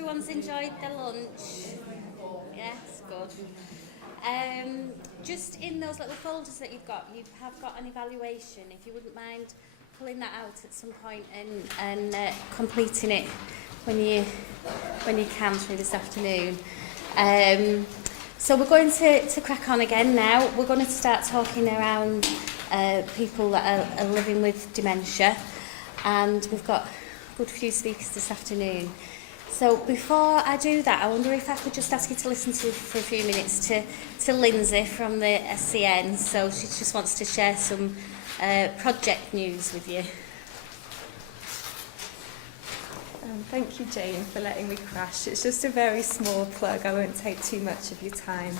everyone's enjoyed their lunch? Yes, good. Just in those little folders that you have got an evaluation. If you wouldn't mind pulling that out at some point and completing it when you can through this afternoon. So we're going to crack on again now. We're going to start talking around people that are living with dementia, and we've got a good few speakers this afternoon. So before I do that, I wonder if I could just ask you to listen for a few minutes to Lindsay from the SCN. So she just wants to share some project news with you. Thank you, Jane, for letting me crash. It's just a very small plug. I won't take too much of your time.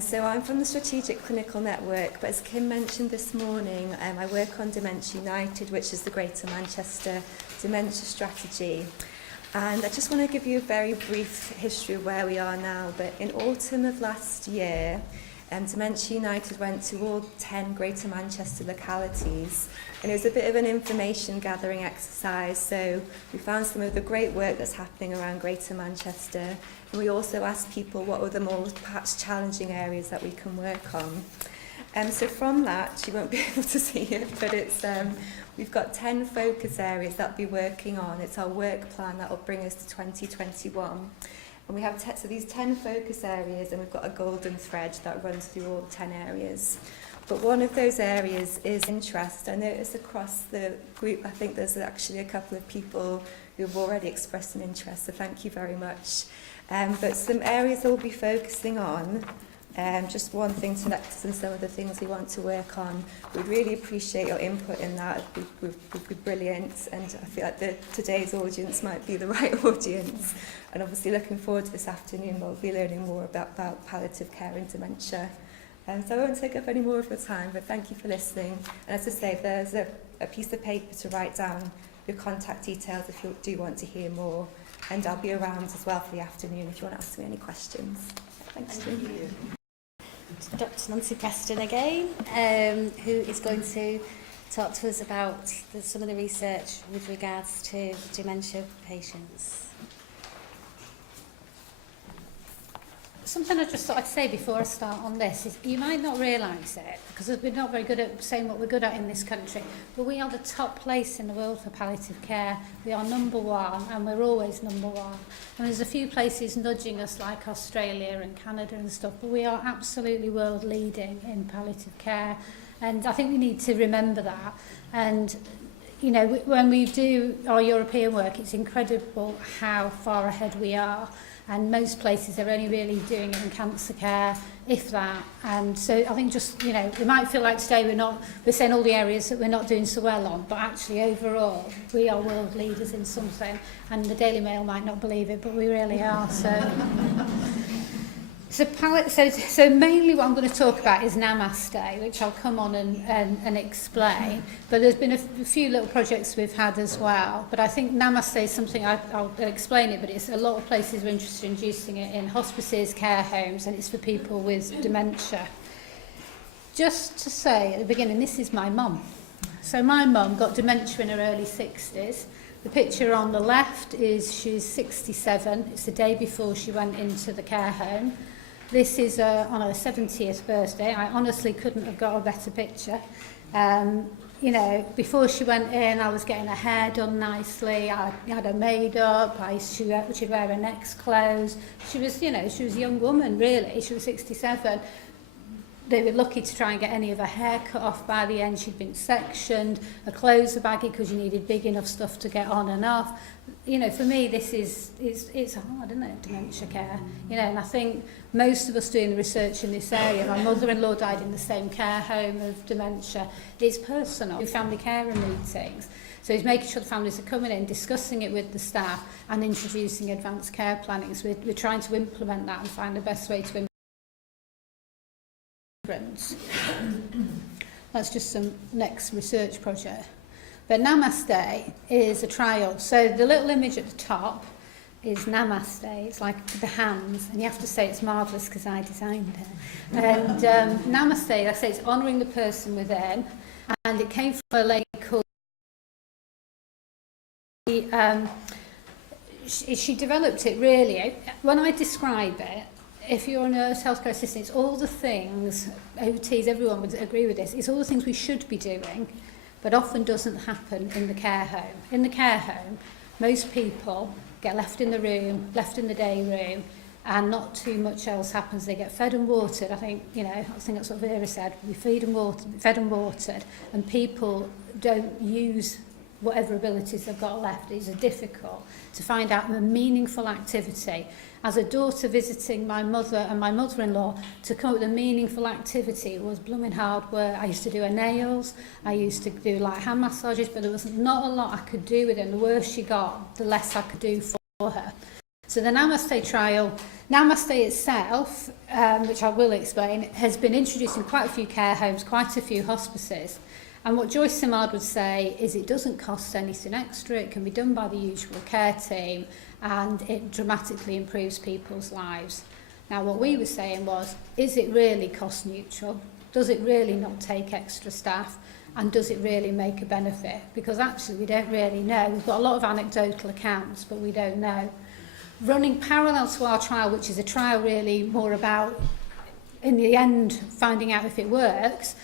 So I'm from the Strategic Clinical Network, but as Kim mentioned this morning, I work on Dementia United, which is the Greater Manchester Dementia Strategy. And I just want to give you a very brief history of where we are now. But in autumn of last year, Dementia United went to all 10 Greater Manchester localities, and it was a bit of an information gathering exercise. So we found some of the great work that's happening around Greater Manchester, and we also asked people what were the more perhaps challenging areas that we can work on. So from that, you won't be able to see it, but it's we've got 10 focus areas that we'll be working on. It's our work plan that will bring us to 2021. And we have so these 10 focus areas, and we've got a golden thread that runs through all 10 areas. But one of those areas is interest. I noticed across the group, I think there's actually a couple of people who have already expressed an interest, so thank you very much. But some areas that we'll be focusing on, just one thing to let us in some of the things we want to work on. We'd really appreciate your input in that. It would be brilliant, and I feel like today's audience might be the right audience. And obviously looking forward to this afternoon, we'll be learning more about palliative care and dementia. So I won't take up any more of your time, but thank you for listening. And as I say, there's a piece of paper to write down your contact details if you do want to hear more. And I'll be around as well for the afternoon if you want to ask me any questions. Thanks. Thank you. Dr. Nancy Preston again, who is going to talk to us about some of the research with regards to dementia patients. Something I just thought I'd say before I start on this is you might not realise it because we're not very good at saying what we're good at in this country, but we are the top place in the world for palliative care. We are #1 and we're always #1. And there's a few places nudging us like Australia and Canada and stuff, but we are absolutely world leading in palliative care. And I think we need to remember that. And you know, when we do our European work, it's incredible how far ahead we are. And most places are only really doing it in cancer care, if that. And so I think just, you know, it might feel like today we're saying all the areas that we're not doing so well on, but actually overall, we are world leaders in something. And the Daily Mail might not believe it, but we really are. So mainly what I'm going to talk about is Namaste, which I'll come on and explain. But there's been a few little projects we've had as well. But I think Namaste is something I'll explain it, but it's a lot of places are interested in using it in hospices, care homes, and it's for people with dementia. Just to say at the beginning, this is my mum. So my mum got dementia in her early 60s. The picture on the left is she's 67. It's the day before she went into the care home. This is on her 70th birthday. I honestly couldn't have got a better picture. You know, before she went in, I was getting her hair done nicely. I had her made up. She'd wear her next clothes. She was, you know, she was a young woman, really. She was 67. They were lucky to try and get any of her hair cut off by the end. She'd been sectioned. Her clothes were baggy because you needed big enough stuff to get on and off. You know, for me, this it's hard, isn't it, dementia care? You know, and I think most of us doing the research in this area, my mother-in-law died in the same care home of dementia. It's personal. Family carer meetings. So he's making sure the families are coming in, discussing it with the staff and introducing advanced care planning. So we're trying to implement that and find the best way to implement. That's just some next research project. But Namaste is a trial. So the little image at the top is Namaste. It's like the hands, and you have to say it's marvellous because I designed it. And Namaste, I say it's honouring the person within, and it came from a lady called she developed it really, when I describe it, if you're a nurse, healthcare assistant, it's all the things, OTs, everyone would agree with this, it's all the things we should be doing, but often doesn't happen in the care home. In the care home, most people get left in the room, left in the day room, and not too much else happens. They get fed and watered. I think that's what Vera said. We fed and watered, and people don't use whatever abilities they've got left. It's difficult to find out a meaningful activity. As a daughter visiting my mother and my mother-in-law, to come up with a meaningful activity was blooming hard work. I used to do her nails, I used to do like hand massages, but there was not a lot I could do with her. And the worse she got, the less I could do for her. So the Namaste trial, Namaste itself, which I will explain, has been introduced in quite a few care homes, quite a few hospices. And what Joyce Simard would say is it doesn't cost anything extra, it can be done by the usual care team, and it dramatically improves people's lives. Now what we were saying was, is it really cost neutral? Does it really not take extra staff? And does it really make a benefit? Because actually we don't really know. We've got a lot of anecdotal accounts, but we don't know. Running parallel to our trial, which is a trial really more about, in the end, finding out if it works,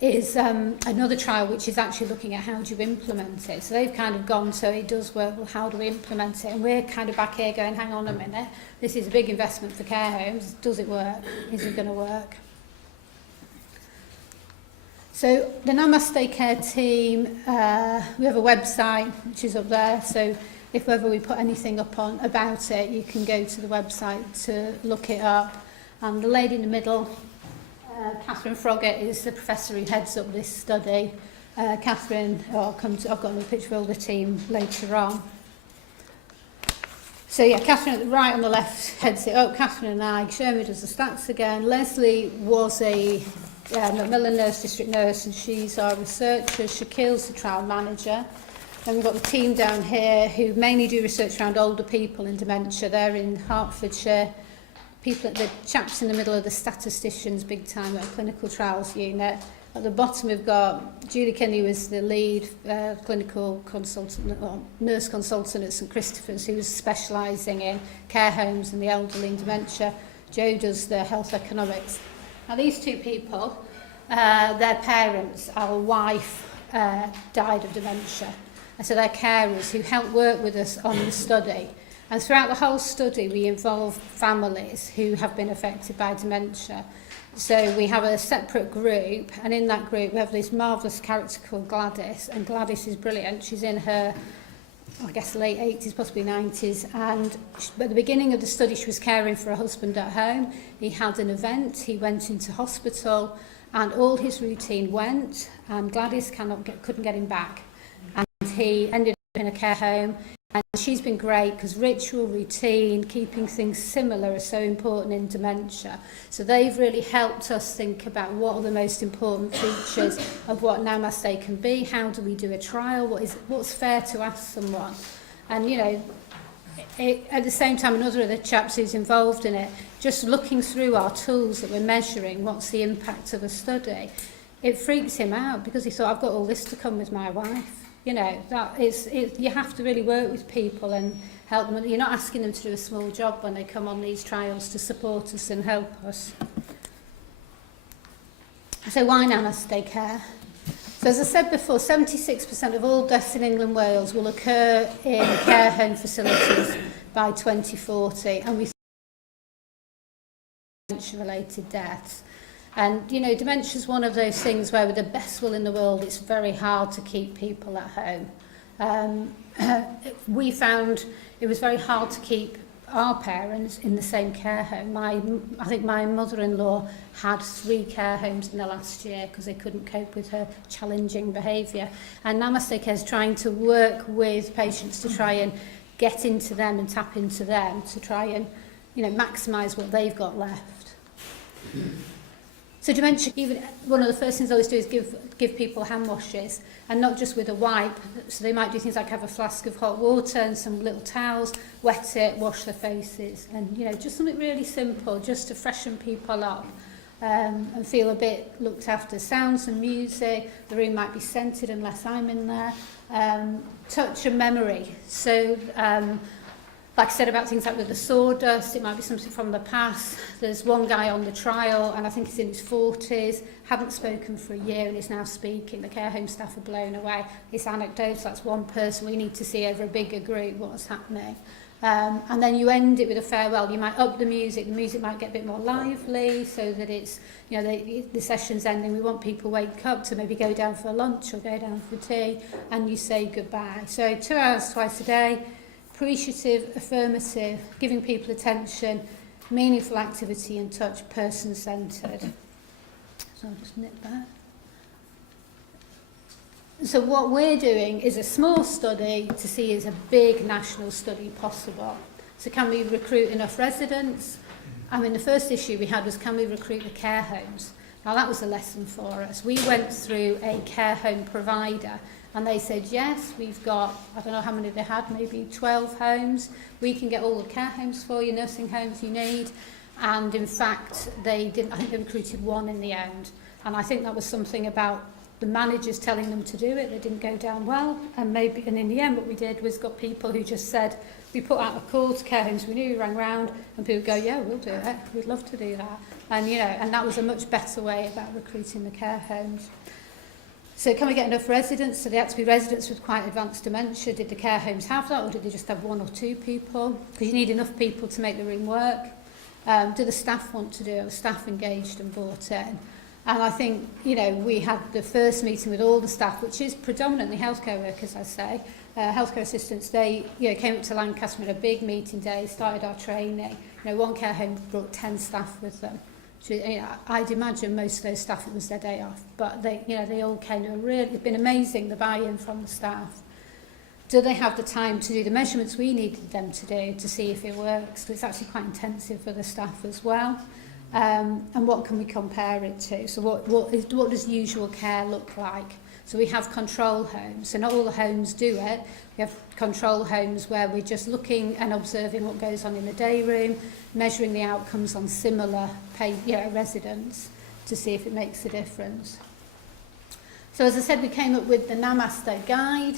is another trial which is actually looking at how do you implement it. So they've kind of gone, so it does work, well, how do we implement it? And we're kind of back here going, hang on a minute, this is a big investment for care homes. Does it work? Is it going to work? So the Namaste Care team, we have a website which is up there, so if ever we put anything up on about it, you can go to the website to look it up. And the lady in the middle, Catherine Froggatt, is the professor who heads up this study. Catherine, I've got a picture of all the team later on. So yeah, Catherine at the right on the left heads it up. Catherine and I, Sherma does the stats again. Leslie was a Macmillan Nurse District nurse, and she's our researcher. Shaquille's the trial manager. Then we've got the team down here who mainly do research around older people in dementia. They're in Hertfordshire. The chaps in the middle are the statisticians, big time at a clinical trials unit. At the bottom we've got Julie Kinney, who is the lead clinical consultant, or nurse consultant at St Christopher's, who's specialising in care homes and the elderly and dementia. Jo does the health economics. Now these two people, their parents, our wife, died of dementia. And so they're carers who help work with us on the study. And throughout the whole study, we involve families who have been affected by dementia. So we have a separate group, and in that group we have this marvellous character called Gladys, and Gladys is brilliant. She's in her, I guess, late 80s, possibly 90s, and at the beginning of the study she was caring for her husband at home. He had an event, he went into hospital, and all his routine went, and Gladys couldn't get him back. And he ended up in a care home. And she's been great because ritual, routine, keeping things similar are so important in dementia. So they've really helped us think about what are the most important features of what Namaste can be. How do we do a trial? What's fair to ask someone? And, you know, at the same time, another of the chaps who's involved in it, just looking through our tools that we're measuring, what's the impact of a study, it freaks him out because he thought, I've got all this to come with my wife. You know, you have to really work with people and help them. You're not asking them to do a small job when they come on these trials to support us and help us. So why Namaste Care? So as I said before, 76% of all deaths in England and Wales will occur in care home facilities by 2040, and we see dementia-related deaths. And, you know, dementia is one of those things where with the best will in the world, it's very hard to keep people at home. We found it was very hard to keep our parents in the same care home. I think my mother-in-law had 3 care homes in the last year because they couldn't cope with her challenging behaviour. And Namaste Care is trying to work with patients to try and get into them and tap into them to try and, you know, maximise what they've got left. So dementia, even one of the first things I always do is give people hand washes, and not just with a wipe. So they might do things like have a flask of hot water and some little towels, wet it, wash their faces, and, you know, just something really simple, just to freshen people up and feel a bit looked after. Sounds and music, the room might be scented unless I'm in there. Touch and memory. So like I said about things like with the sawdust, it might be something from the past. There's one guy on the trial, and I think he's in his 40s, hadn't spoken for a year and is now speaking. The care home staff are blown away. It's anecdotes, that's one person. We need to see over a bigger group what's happening. And then you end it with a farewell. You might up the music might get a bit more lively so that it's, you know, the session's ending. We want people to wake up to maybe go down for lunch or go down for tea, and you say goodbye. So 2 hours twice a day, appreciative, affirmative, giving people attention, meaningful activity and touch, person-centred. So I'll just nip that. So what we're doing is a small study to see is a big national study possible. So can we recruit enough residents? I mean, the first issue we had was, can we recruit the care homes? Now that was a lesson for us. We went through a care home provider and they said, yes, we've got, I don't know how many they had, maybe 12 homes. We can get all the care homes for you, nursing homes you need. And in fact, they didn't, I think they recruited one in the end. And I think that was something about the managers telling them to do it. They didn't go down well, and in the end what we did was got people who just said, we put out a call to care homes, we knew, we rang round, and people go, yeah, we'll do it, we'd love to do that. And you know, and that was a much better way about recruiting the care homes. So can we get enough residents? So they had to be residents with quite advanced dementia. Did the care homes have that, or did they just have 1 or 2 people? Because you need enough people to make the room work. Do the staff want to do it? Are the staff engaged and bought in? And I think, you know, we had the first meeting with all the staff, which is predominantly healthcare workers, I say, healthcare assistants. They, you know, came up to Lancaster with a big meeting day, started our training. You know, one care home brought 10 staff with them. So, you know, I'd imagine most of those staff, it was their day off. But they, you know, they all came. It's been amazing, the buy-in from the staff. Do they have the time to do the measurements we needed them to do to see if it works? So it's actually quite intensive for the staff as well. And what can we compare it to? So what does usual care look like? So we have control homes. So not all the homes do it. We have control homes where we're just looking and observing what goes on in the day room, measuring the outcomes on similar residents to see if it makes a difference. So as I said, we came up with the Namaste guide,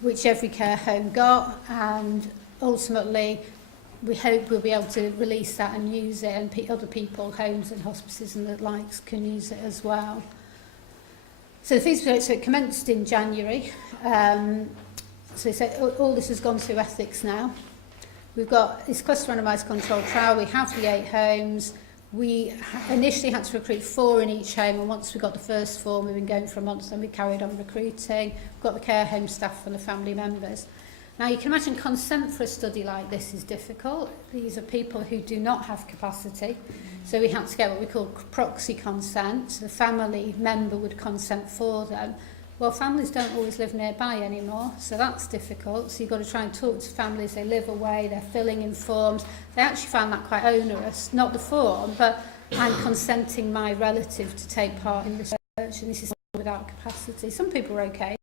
which every care home got, and ultimately we hope we'll be able to release that and use it, and other people, homes and hospices and the likes, can use it as well. So the feasibility, so it commenced in January. So all this has gone through ethics now. We've got this cluster randomised controlled trial. We have the 8 homes. We initially had to recruit 4 in each home, and once we got the first 4, we've been going for a month, then we carried on recruiting. We've got the care home staff and the family members. Now, you can imagine consent for a study like this is difficult. These are people who do not have capacity. So we had to get what we call proxy consent. So the family member would consent for them. Well, families don't always live nearby anymore, so that's difficult. So you've got to try and talk to families. They live away, they're filling in forms. They actually found that quite onerous. Not the form, but I'm consenting my relative to take part in research, and this is without capacity. Some people were okay.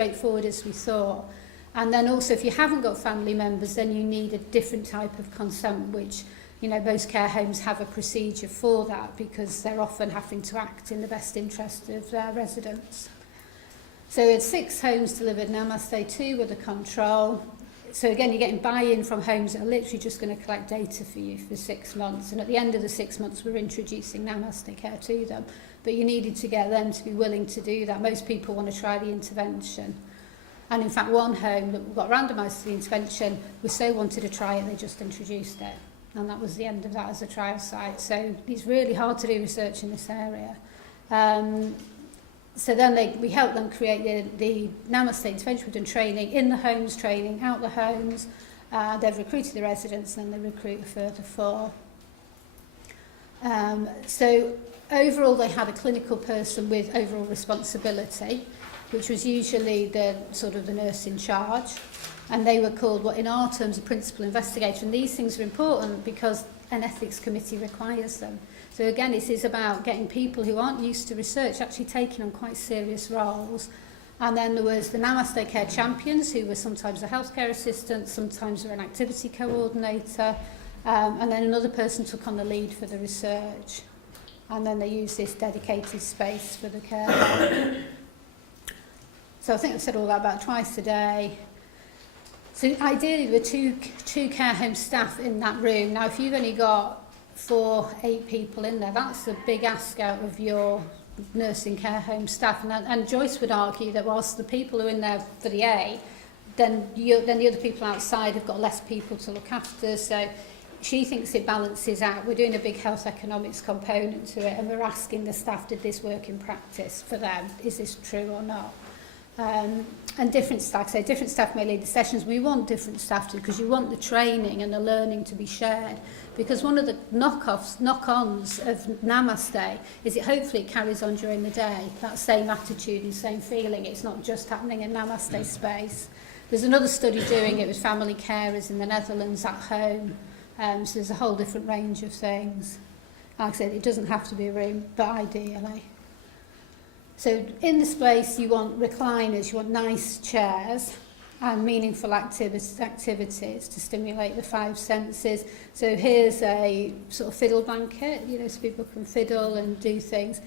Straightforward as we thought. And then also, if you haven't got family members, then you need a different type of consent, which, you know, most care homes have a procedure for that, because they're often having to act in the best interest of their residents. So we had 6 homes delivered Namaste, 2 were the control. So again, you're getting buy-in from homes that are literally just going to collect data for you for 6 months. And at the end of the 6 months, we're introducing Namaste Care to them. But you needed to get them to be willing to do that. Most people want to try the intervention. And in fact, one home that got randomised to the intervention, we so wanted to try it, they just introduced it. And that was the end of that as a trial site. So it's really hard to do research in this area. So then we helped them create the Namaste intervention. We've done training in the homes, training out the homes. They've recruited the residents, and then they recruit a further 4. So overall, they had a clinical person with overall responsibility, which was usually the sort of the nurse in charge. And they were called, what in our terms, a principal investigator. And these things are important because an ethics committee requires them. So again, this is about getting people who aren't used to research actually taking on quite serious roles. And then there was the Namaste Care champions, who were sometimes a healthcare assistant, sometimes were an activity coordinator. And then another person took on the lead for the research. And then they used this dedicated space for the care. So I think I've said all that about twice a day. So ideally there were two care home staff in that room. Now if you've only got 8 people in there, that's a big ask out of your nursing care home staff. And Joyce would argue that whilst the people who are in there for the 8, then the other people outside have got less people to look after. So she thinks it balances out. We're doing a big health economics component to it, and we're asking the staff, did this work in practice for them? Is this true or not? And different staff may lead the sessions. We want different staff to, because you want the training and the learning to be shared. Because one of the knock-ons of Namaste is it hopefully carries on during the day. That same attitude and same feeling. It's not just happening in Namaste Space. There's another study doing it with family carers in the Netherlands at home. So there's a whole different range of things. Like I said, it doesn't have to be a room, but ideally. So in the space, you want recliners, you want nice chairs and meaningful activities to stimulate the 5 senses. So here's a sort of fiddle blanket, so people can fiddle and do things.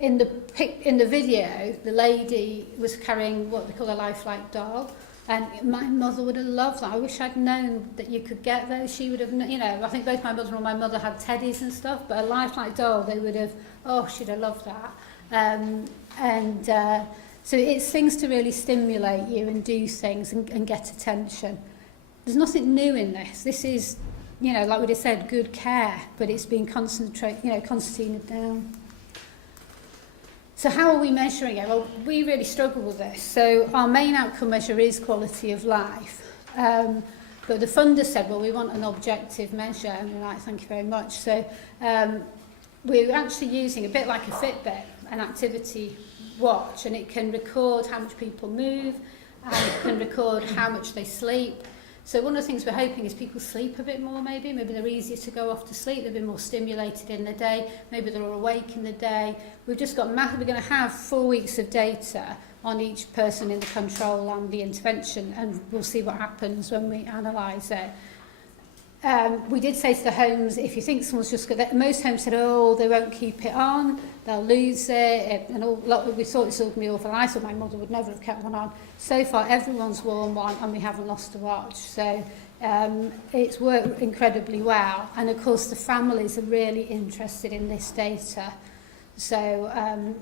In the video, the lady was carrying what they call a lifelike doll. And my mother would have loved that. I wish I'd known that you could get those. She would have, I think both my mother and my mother had teddies and stuff, but a lifelike doll, they would have, she'd have loved that. So it's things to really stimulate you and do things and get attention. There's nothing new in this. This is, like we just said, good care, but it's been concertinaed down. So how are we measuring it? Well, we really struggle with this. So our main outcome measure is quality of life. But the funder said, well, we want an objective measure. And we're like, thank you very much. So we're actually using a bit like a Fitbit, an activity watch, and it can record how much people move, and it can record how much they sleep. So one of the things we're hoping is people sleep a bit more maybe they're easier to go off to sleep, they've been more stimulated in the day, maybe they're awake in the day. We've just got, we're going to have 4 weeks of data on each person in the control and the intervention, and we'll see what happens when we analyse it. We did say to the homes, if you think someone's just good, most homes said, they won't keep it on, they'll lose it, and we thought this was going to be awful. I thought my mother would never have kept one on. So far, everyone's worn one, and we haven't lost a watch. So it's worked incredibly well. And of course, the families are really interested in this data. So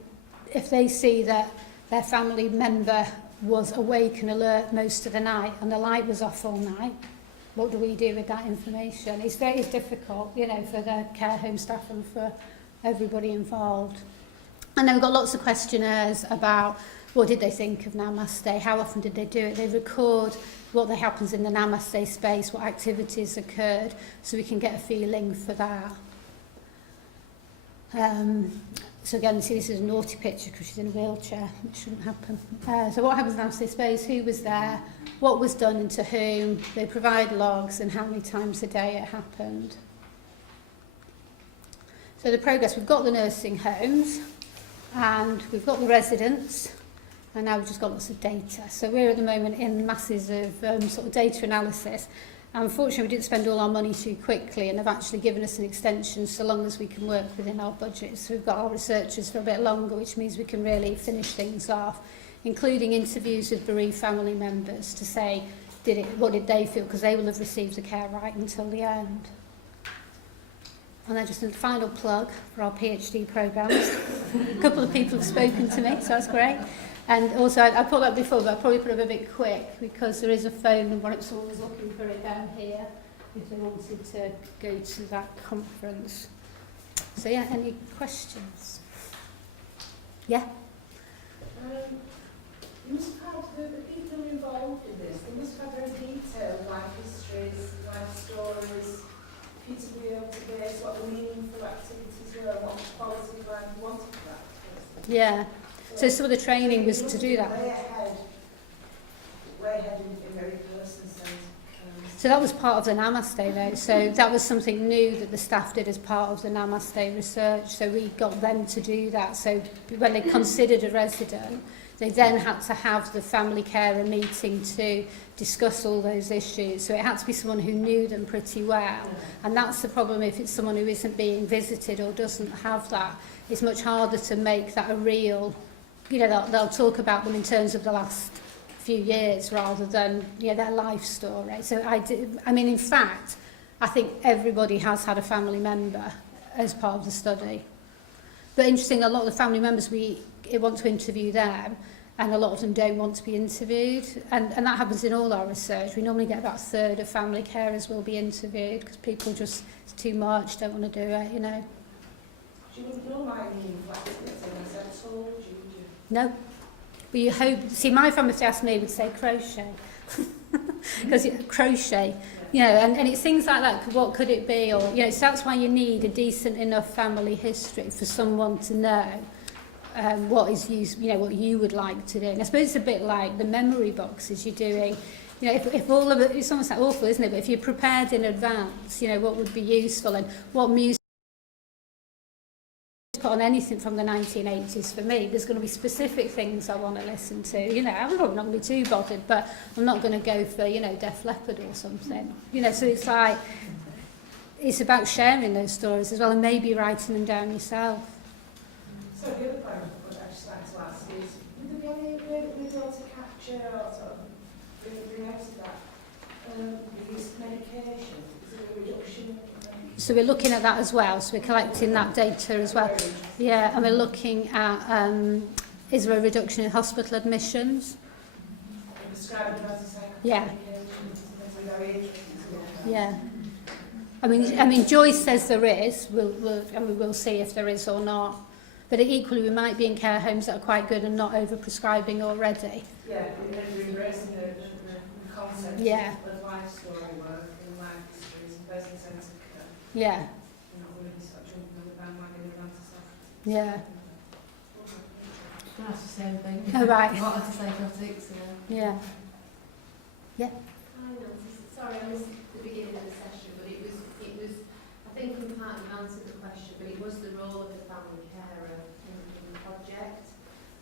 if they see that their family member was awake and alert most of the night, and the light was off all night, what do we do with that information? It's very difficult, for the care home staff and for everybody involved. And then we've got lots of questionnaires about what did they think of Namaste, how often did they do it. They record what happens in the Namaste space, what activities occurred, so we can get a feeling for that. So again, see, this is a naughty picture because she's in a wheelchair, which shouldn't happen. So what happens in Namaste Space, who was there, what was done and to whom, they provide logs and how many times a day it happened. So the progress, we've got the nursing homes and we've got the residents, and now we've just got lots of data. So we're at the moment in masses of sort of data analysis. Unfortunately, we didn't spend all our money too quickly and have actually given us an extension so long as we can work within our budget. So we've got our researchers for a bit longer, which means we can really finish things off, including interviews with bereaved family members to say, what did they feel, because they will have received the care right until the end. And then just a final plug for our PhD programmes. A couple of people have spoken to me, so that's great. And also, I put that before, but I'll probably put it a bit quick because there is a phone number if someone was looking for it down here if they wanted to go to that conference. So yeah, any questions? Yeah? You must have had the people involved in this, they must have very detailed life histories, life stories, for you to be able to base what the meaningful activities were and what quality of life you wanted for that person. Yeah. So some of the training was to do that. Way ahead in very person-centred. So that was part of the Namaste though. So that was something new that the staff did as part of the Namaste research. So we got them to do that. So when they considered a resident, they then had to have the family carer meeting to discuss all those issues. So it had to be someone who knew them pretty well. And that's the problem if it's someone who isn't being visited or doesn't have that. It's much harder to make that a real, they'll talk about them in terms of the last few years rather than their life story. So I mean, in fact, I think everybody has had a family member as part of the study. But interesting, a lot of the family members, we want to interview them, and a lot of them don't want to be interviewed. And that happens in all our research. We normally get about a third of family carers will be interviewed because people just, it's too much, don't want to do it, Do you know my name, as I told you? No. But you hope, see, my family, if they asked me, would say crochet. Because crochet, and it's things like that. What could it be? Or, so that's why you need a decent enough family history for someone to know what is used, what you would like to do. And I suppose it's a bit like the memory boxes you're doing. If all of it, it's almost like awful, isn't it? But if you're prepared in advance, what would be useful and what music put on anything from the 1980s for me, there's going to be specific things I want to listen to. I'm probably not going to be too bothered, but I'm not going to go for, Def Leppard or something. So it's like, it's about sharing those stories as well and maybe writing them down yourself. So the other point I'd actually like to ask is, would there be any way that we'd be able to capture or sort of bring out of that the use of medication? Is there a reduction? So we're looking at that as well, so we're collecting that data as well. Yeah, and we're looking at, is there a reduction in hospital admissions? Yeah. Yeah. I mean, Joyce says there is. We'll see if there is or not. But equally, we might be in care homes that are quite good and not over-prescribing already. Yeah, we're embracing the concept of life story work and life histories and person-centred care. Yeah. We're not going to be sort of jumping on the bandwagon of antipsychotics. Yeah. That's the same thing. Oh, right. Not antipsychotics, Yeah. Yeah. Hi, Nancy. Sorry, I missed the beginning of the session, but it was. I think in part you answered the question, but it was the role of the family carer in the project.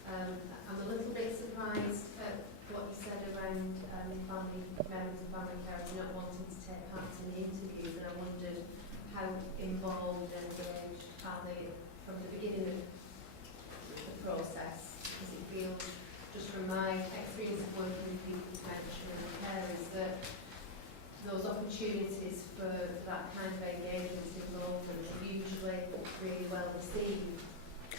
I'm a little bit surprised at what you said around family members and family carers not wanting to take part in the interviews, and I wondered how involved and engaged are they from the beginning of the process? Because it feels, just from my experience of working with people with dementia and carers, that those opportunities for that kind of engagement involvement are usually really well received.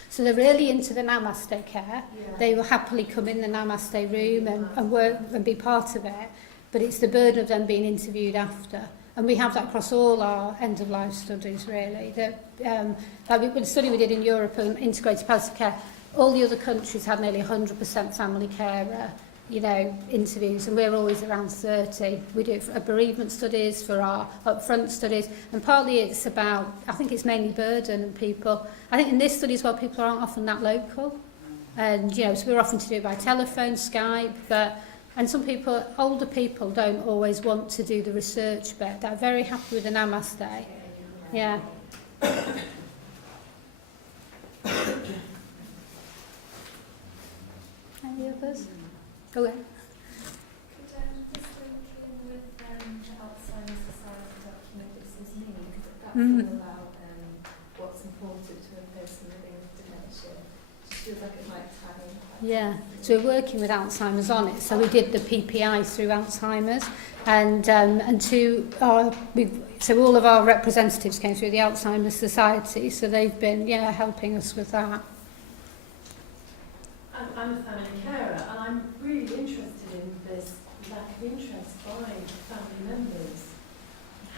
So they're really into the Namaste Care. Yeah. They will happily come in the Namaste room and work and be part of it, but it's the burden of them being interviewed after. And we have that across all our end-of-life studies, really. Like the study we did in Europe on integrated palliative care, all the other countries had nearly 100% family carer, interviews, and we're always around 30. We do it for bereavement studies, for our upfront studies, and partly it's about, I think it's mainly burden and people. I think in this study as well, people aren't often that local, and so we're often to do it by telephone, Skype, and some people, older people, don't always want to do the research bit. They're very happy with the Namaste. Yeah. Any others? Oh, yeah. Could this link in with the Alzheimer's Society document that says me? Because that's all about what's important to a person living with dementia. It just feels like it might tie in. Yeah, so we're working with Alzheimer's on it. So we did the PPI through Alzheimer's, and so all of our representatives came through the Alzheimer's Society. So they've been helping us with that. I'm a family carer, and I'm really interested in this lack of interest by family members.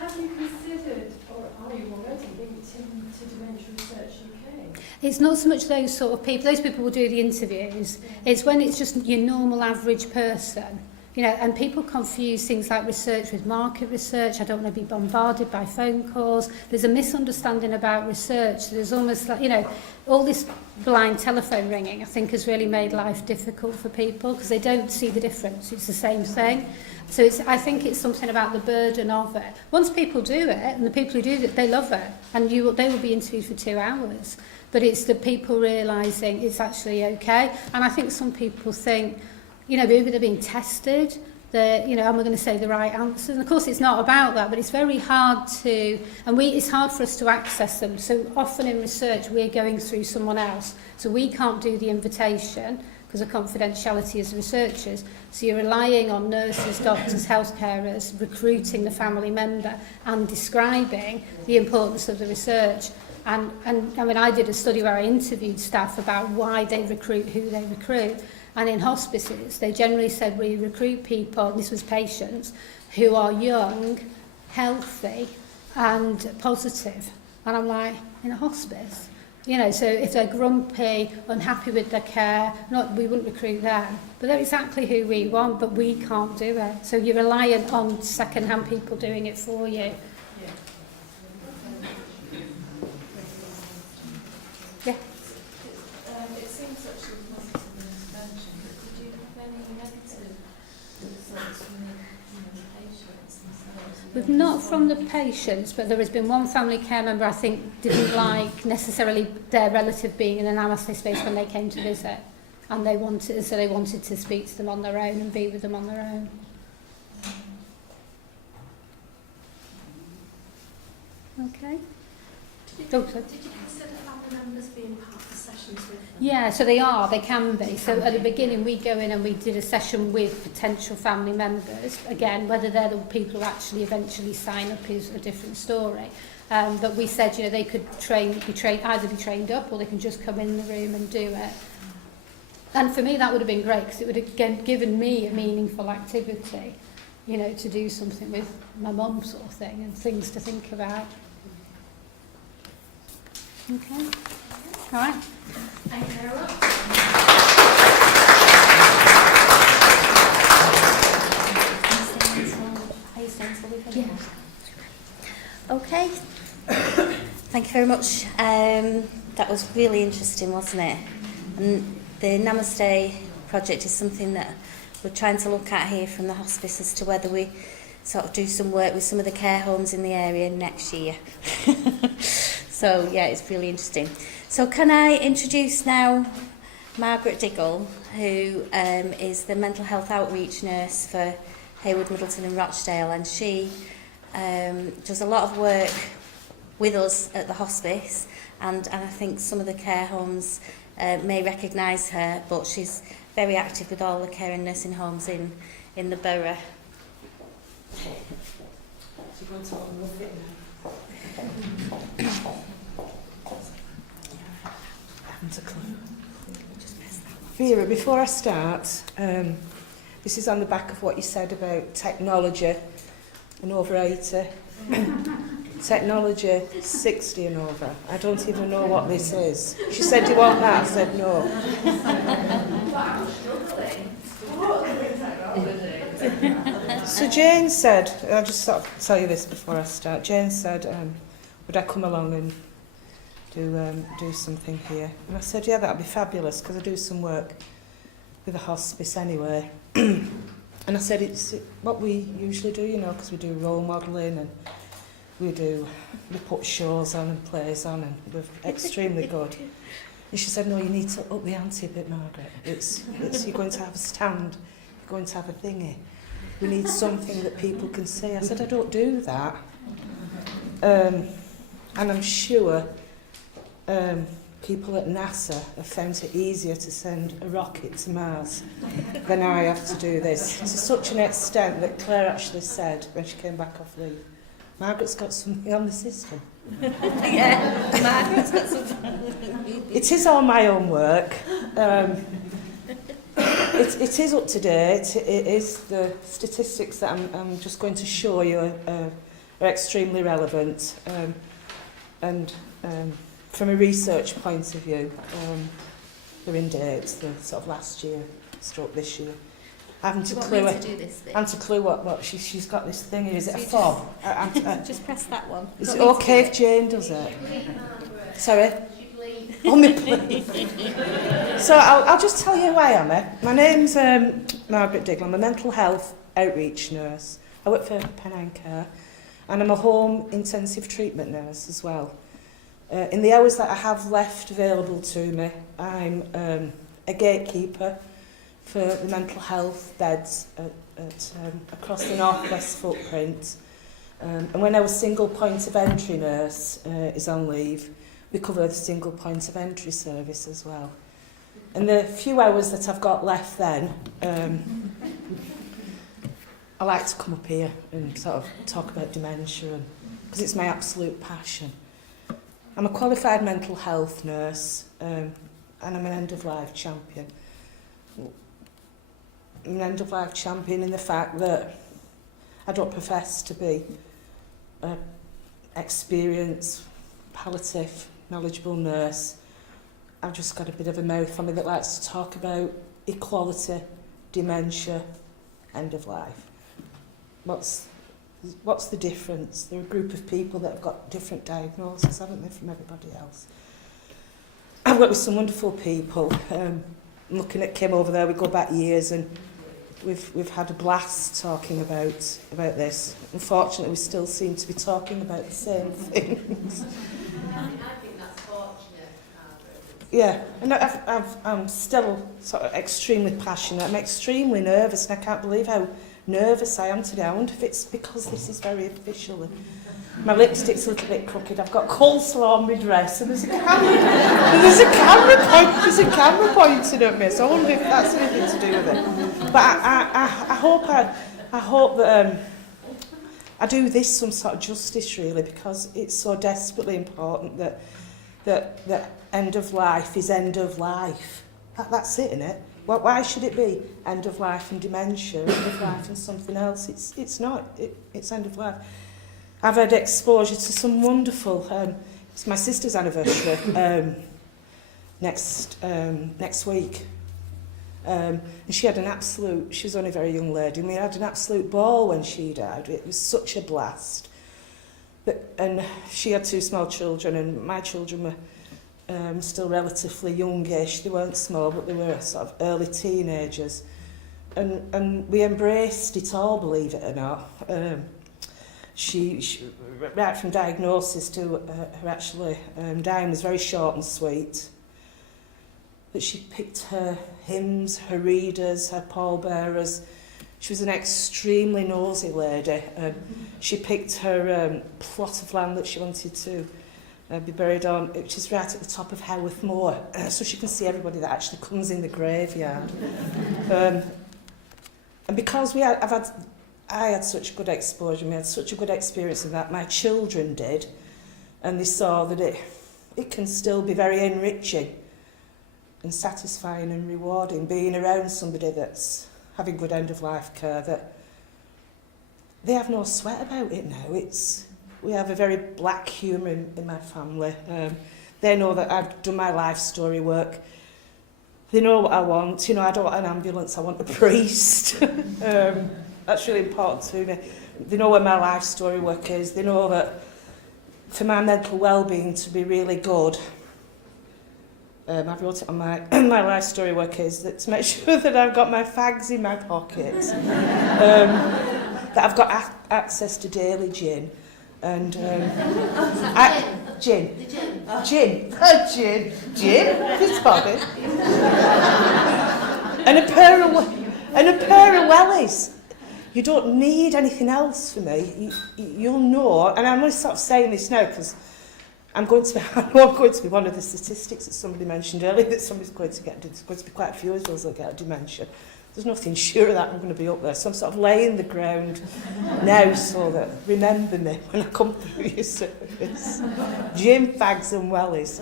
Have you considered, or are you already linked into Dementia Research UK? It's not so much those sort of people. Those people will do the interviews. It's when it's just your normal average person. And people confuse things like research with market research. I don't want to be bombarded by phone calls. There's a misunderstanding about research. There's almost like, all this blind telephone ringing, I think, has really made life difficult for people because they don't see the difference. It's the same thing. So I think it's something about the burden of it. Once people do it, and the people who do it, they love it, and they will be interviewed for 2 hours. But it's the people realising it's actually okay. And I think some people think, maybe they're being tested, am I going to say the right answers? And of course, it's not about that, but it's very hard to, it's hard for us to access them. So often in research, we're going through someone else. So we can't do the invitation because of confidentiality as researchers. So you're relying on nurses, doctors, health carers, recruiting the family member and describing the importance of the research. And I mean, I did a study where I interviewed staff about why they recruit, who they recruit. And in hospices, they generally said we recruit people, this was patients, who are young, healthy and positive. And I'm like, in a hospice? So if they're grumpy, unhappy with their care, we wouldn't recruit them. But they're exactly who we want, but we can't do it. So you're reliant on second-hand people doing it for you. Yeah. It seems such a positive intervention, but did you have any negative results from the patients themselves? We've not from the patients, but there has been one family care member I think didn't like necessarily their relative being in a Namaste Space when they came to visit, and they wanted to speak to them on their own and be with them on their own. Okay. Did you consider family members being part of the sessions with them? Yeah, so they can be. So at the beginning we go in and we did a session with potential family members. Again, whether they're the people who actually eventually sign up is a different story. But we said, they could either be trained up or they can just come in the room and do it. And for me that would have been great because it would have given me a meaningful activity, to do something with my mum sort of thing and things to think about. Okay. All right. Thank you very much. Okay. Thank you very much. That was really interesting, wasn't it? And the Namaste project is something that we're trying to look at here from the hospice as to whether we sort of do some work with some of the care homes in the area next year. So, yeah, it's really interesting. So can I introduce now Margaret Diggle, who is the mental health outreach nurse for Haywood, Middleton and Rochdale, and she does a lot of work with us at the hospice, and I think some of the care homes may recognise her, but she's very active with all the care and nursing homes in the borough. She wants to love it now. Haven't a clue. Vera, before I start, this is on the back of what you said about technology and over 80. Technology 60 and over. I don't even know what this is. She said, "Do you want that?" I said, "No." So Jane said, I'll just sort of tell you this before I start. Jane said, would I come along and do something here? And I said, yeah, that'd be fabulous, because I do some work with a hospice anyway. And I said, it's what we usually do, because we do role modelling and we put shows on and plays on, and we're extremely good. And she said, no, you need to up the ante a bit, Margaret. You're going to have a stand, you're going to have a thingy. We need something that people can see. I said, I don't do that. And I'm sure people at NASA have found it easier to send a rocket to Mars than I have to do this. To such an extent that Claire actually said, when she came back off leave, Margaret's got something on the system. Yeah, Margaret's got something. It is all my own work. It is up to date. It is the statistics that I'm just going to show you are extremely relevant. And from a research point of view, they're in date. They're sort of last year, stroke this year. I haven't a clue. I haven't a clue what she's got this thing. Is it a fob? Just press that one. Is it okay if Jane does it? Sorry? Oh, me please. So I'll just tell you who I am. My name's Margaret Diggle. I'm a mental health outreach nurse. I work for Pennine Care, and I'm a home intensive treatment nurse as well. In the hours that I have left available to me, I'm a gatekeeper for the mental health beds at across the North West footprint. And when our single point of entry nurse is on leave, we cover the single point of entry service as well. And the few hours that I've got left then, I like to come up here and sort of talk about dementia, because it's my absolute passion. I'm a qualified mental health nurse, and I'm an end-of-life champion. I'm an end-of-life champion in the fact that I don't profess to be an experienced, palliative, knowledgeable nurse. I've just got a bit of a mouth on me that likes to talk about equality, dementia, end of life. What's the difference? They're a group of people that have got different diagnoses, haven't they, from everybody else? I've worked with some wonderful people. I'm looking at Kim over there, we go back years, and we've had a blast talking about this. Unfortunately, we still seem to be talking about the same things. I think that's fortunate, Margaret. Yeah, and I'm still sort of extremely passionate. I'm extremely nervous, and I can't believe how nervous I am today. I wonder if it's because this is very official. My lipstick's a little bit crooked. I've got coleslaw on my dress, and there's a camera pointing at me. So I wonder if that's anything to do with it. But I hope that I do this some sort of justice, really, because it's so desperately important that end of life is end of life. That's it, isn't it? Why should it be end of life and dementia, end of life and something else? It's not. It's end of life. I've had exposure to some wonderful. It's my sister's anniversary next week, and she had an absolute. She was only a very young lady, and we had an absolute ball when she died. It was such a blast. And she had 2 small children, and my children were still relatively youngish. They weren't small, but they were sort of early teenagers. And we embraced it all, believe it or not. She right from diagnosis to her actually dying was very short and sweet. But she picked her hymns, her readers, her pallbearers. She was an extremely nosy lady. She picked her plot of land that she wanted to be buried on, which is right at the top of Haworth Moor, so she can see everybody that actually comes in the graveyard. And because I had such good exposure, we had such a good experience of that, my children did, and they saw that it can still be very enriching and satisfying and rewarding being around somebody that's having good end-of-life care, that they have no sweat about it now. We have a very black humour in my family. They know that I've done my life story work. They know what I want. You know, I don't want an ambulance, I want a priest. That's really important to me. They know where my life story work is. They know that for my mental well-being to be really good, I wrote it on my life story work is that to make sure that I've got my fags in my pockets, that I've got access to daily gin, and gin, his body, and a pair of wellies. You don't need anything else from me. You'll know, and I'm going to stop saying this now because I know I'm going to be one of the statistics that somebody mentioned earlier that somebody's going to get. There's going to be quite a few of us that get dementia. There's nothing sure of that I'm going to be up there, so I'm sort of laying the ground now so that remember me when I come through your service. Gin, fags and wellies.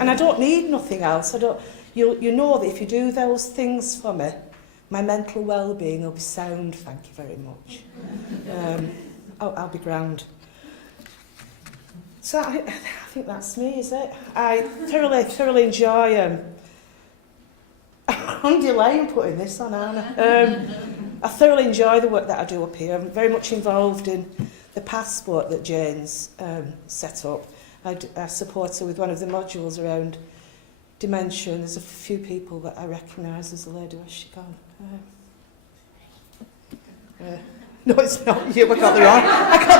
And I don't need nothing else. You know that if you do those things for me, my mental well-being will be sound, thank you very much. I'll be grand. So I think that's me, is it? I thoroughly enjoy... I'm delaying putting this on, aren't I? I thoroughly enjoy the work that I do up here. I'm very much involved in the passport that Jane's set up. I support her with one of the modules around dementia, and there's a few people that I recognise. There's a lady, where's she gone? No, it's not you. I got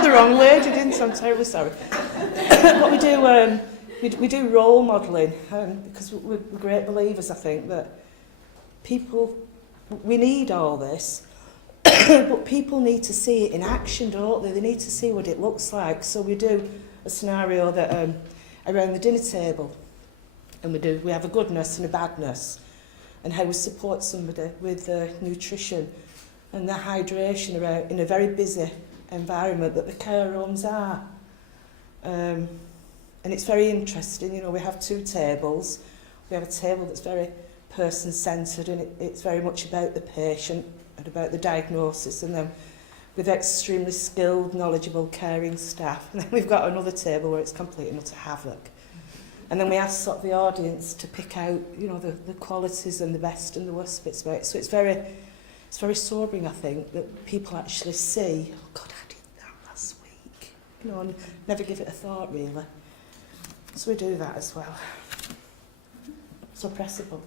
the wrong lady, didn't I? I'm terribly sorry. What we do, we do role modelling because we're great believers, I think, that people we need all this, but people need to see it in action, don't they? They need to see what it looks like. So we do a scenario that around the dinner table, and we have a goodness and a badness, and how we support somebody with nutrition and their hydration around in a very busy environment that the care homes are. And it's very interesting. You know, we have two tables. We have a table that's very person-centred, and it's very much about the patient and about the diagnosis, and then with extremely skilled, knowledgeable, caring staff. And then we've got another table where it's complete and utter havoc. And then we ask sort of the audience to pick out, you know, the qualities and the best and the worst bits about it. So it's very sobering, I think, that people actually see, oh God, I did that last week. You know, and never give it a thought, really. So we do that as well. So press a button.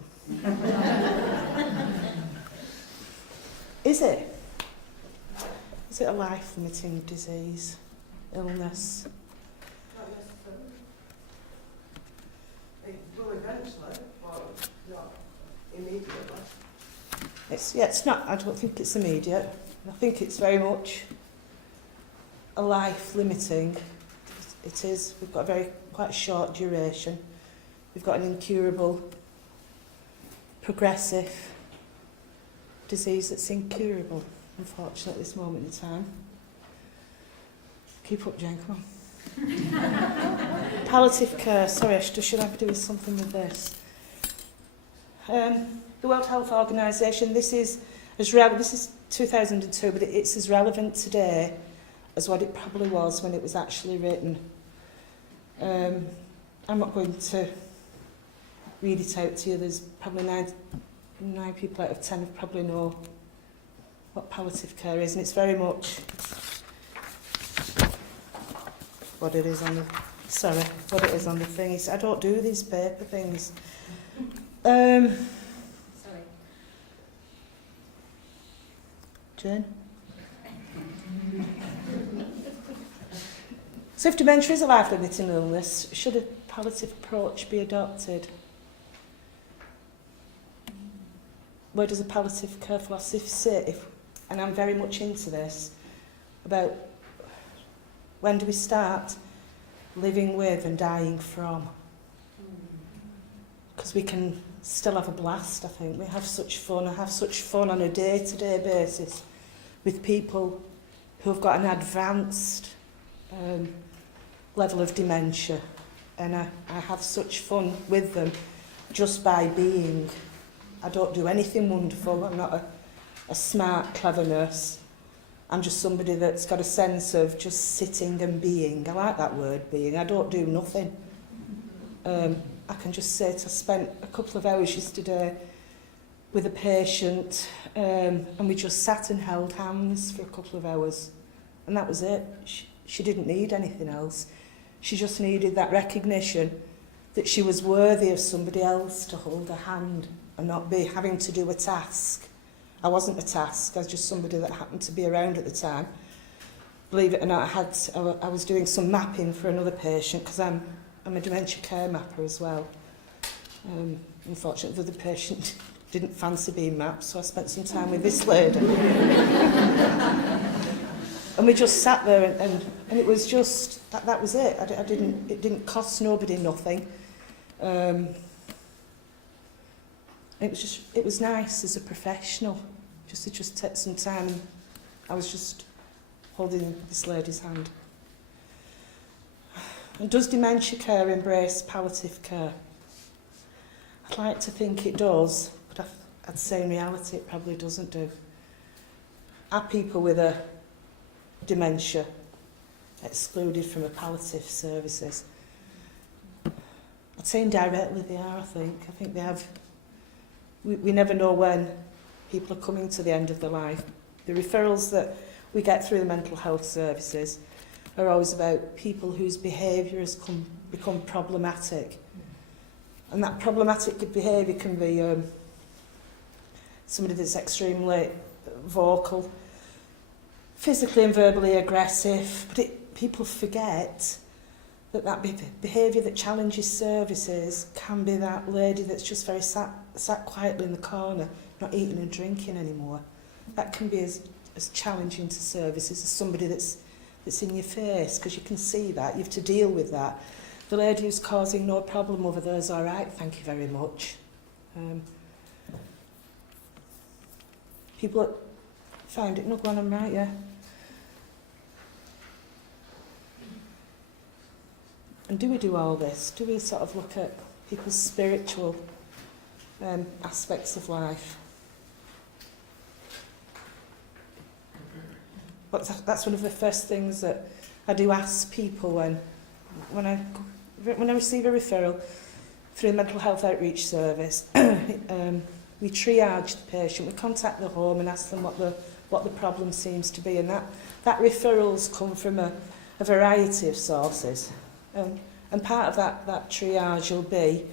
Is it? Is it a life-limiting disease, illness? Not necessarily. It will eventually, but not immediately. It's not, I don't think it's immediate. I think it's very much a life-limiting. It is. We've got quite a short duration. We've got an incurable, progressive disease that's incurable, unfortunately, at this moment in time. Keep up, Jen, come on. Palliative care. Sorry, should I be doing something with this? The World Health Organisation, this is 2002, but it's as relevant today as what it probably was when it was actually written. I'm not going to read it out to you. There's probably nine people out of 10 who probably know what palliative care is, and it's very much what it is on the thing. I don't do these paper things. Sorry. Jane? So if dementia is a life-limiting illness, should a palliative approach be adopted? Where does a palliative care philosophy sit? And I'm very much into this, about when do we start living with and dying from? Because we can still have a blast, I think. We have such fun. I have such fun on a day-to-day basis with people who have got an advanced level of dementia. And I have such fun with them just by being. I don't do anything wonderful. I'm not a smart, clever nurse. I'm just somebody that's got a sense of just sitting and being. I like that word, being. I don't do nothing. I can just sit. I spent a couple of hours yesterday with a patient, and we just sat and held hands for a couple of hours. And that was it. She didn't need anything else. She just needed that recognition that she was worthy of somebody else to hold her hand and not be having to do a task. I wasn't a task, I was just somebody that happened to be around at the time. Believe it or not, I was doing some mapping for another patient because I'm a dementia care mapper as well. Unfortunately, the other patient didn't fancy being mapped, so I spent some time with this lady. And we just sat there, and it was just, that was it. It didn't cost nobody nothing. It was nice as a professional, just to take some time. And I was just holding this lady's hand. And does dementia care embrace palliative care? I'd like to think it does, but I'd say in reality it probably doesn't do. Are people with a dementia excluded from a palliative services? I'd say indirectly they are, I think they have. We never know when people are coming to the end of their life. The referrals that we get through the mental health services are always about people whose behaviour has become problematic. And that problematic behaviour can be somebody that's extremely vocal, physically and verbally aggressive, but people forget that behaviour that challenges services can be that lady that's just very sat quietly in the corner, not eating and drinking anymore. That can be as challenging to services as somebody that's in your face, because you can see that, you have to deal with that. The lady who's causing no problem over there is all right, thank you very much. People that find it, no, go on, I'm right, yeah. And do we do all this? Do we sort of look at people's spiritual aspects of life? But that's one of the first things that I do ask people when I receive a referral through a mental health outreach service. We triage the patient, we contact the home and ask them what the problem seems to be, and that referrals come from a variety of sources. And part of that triage will be,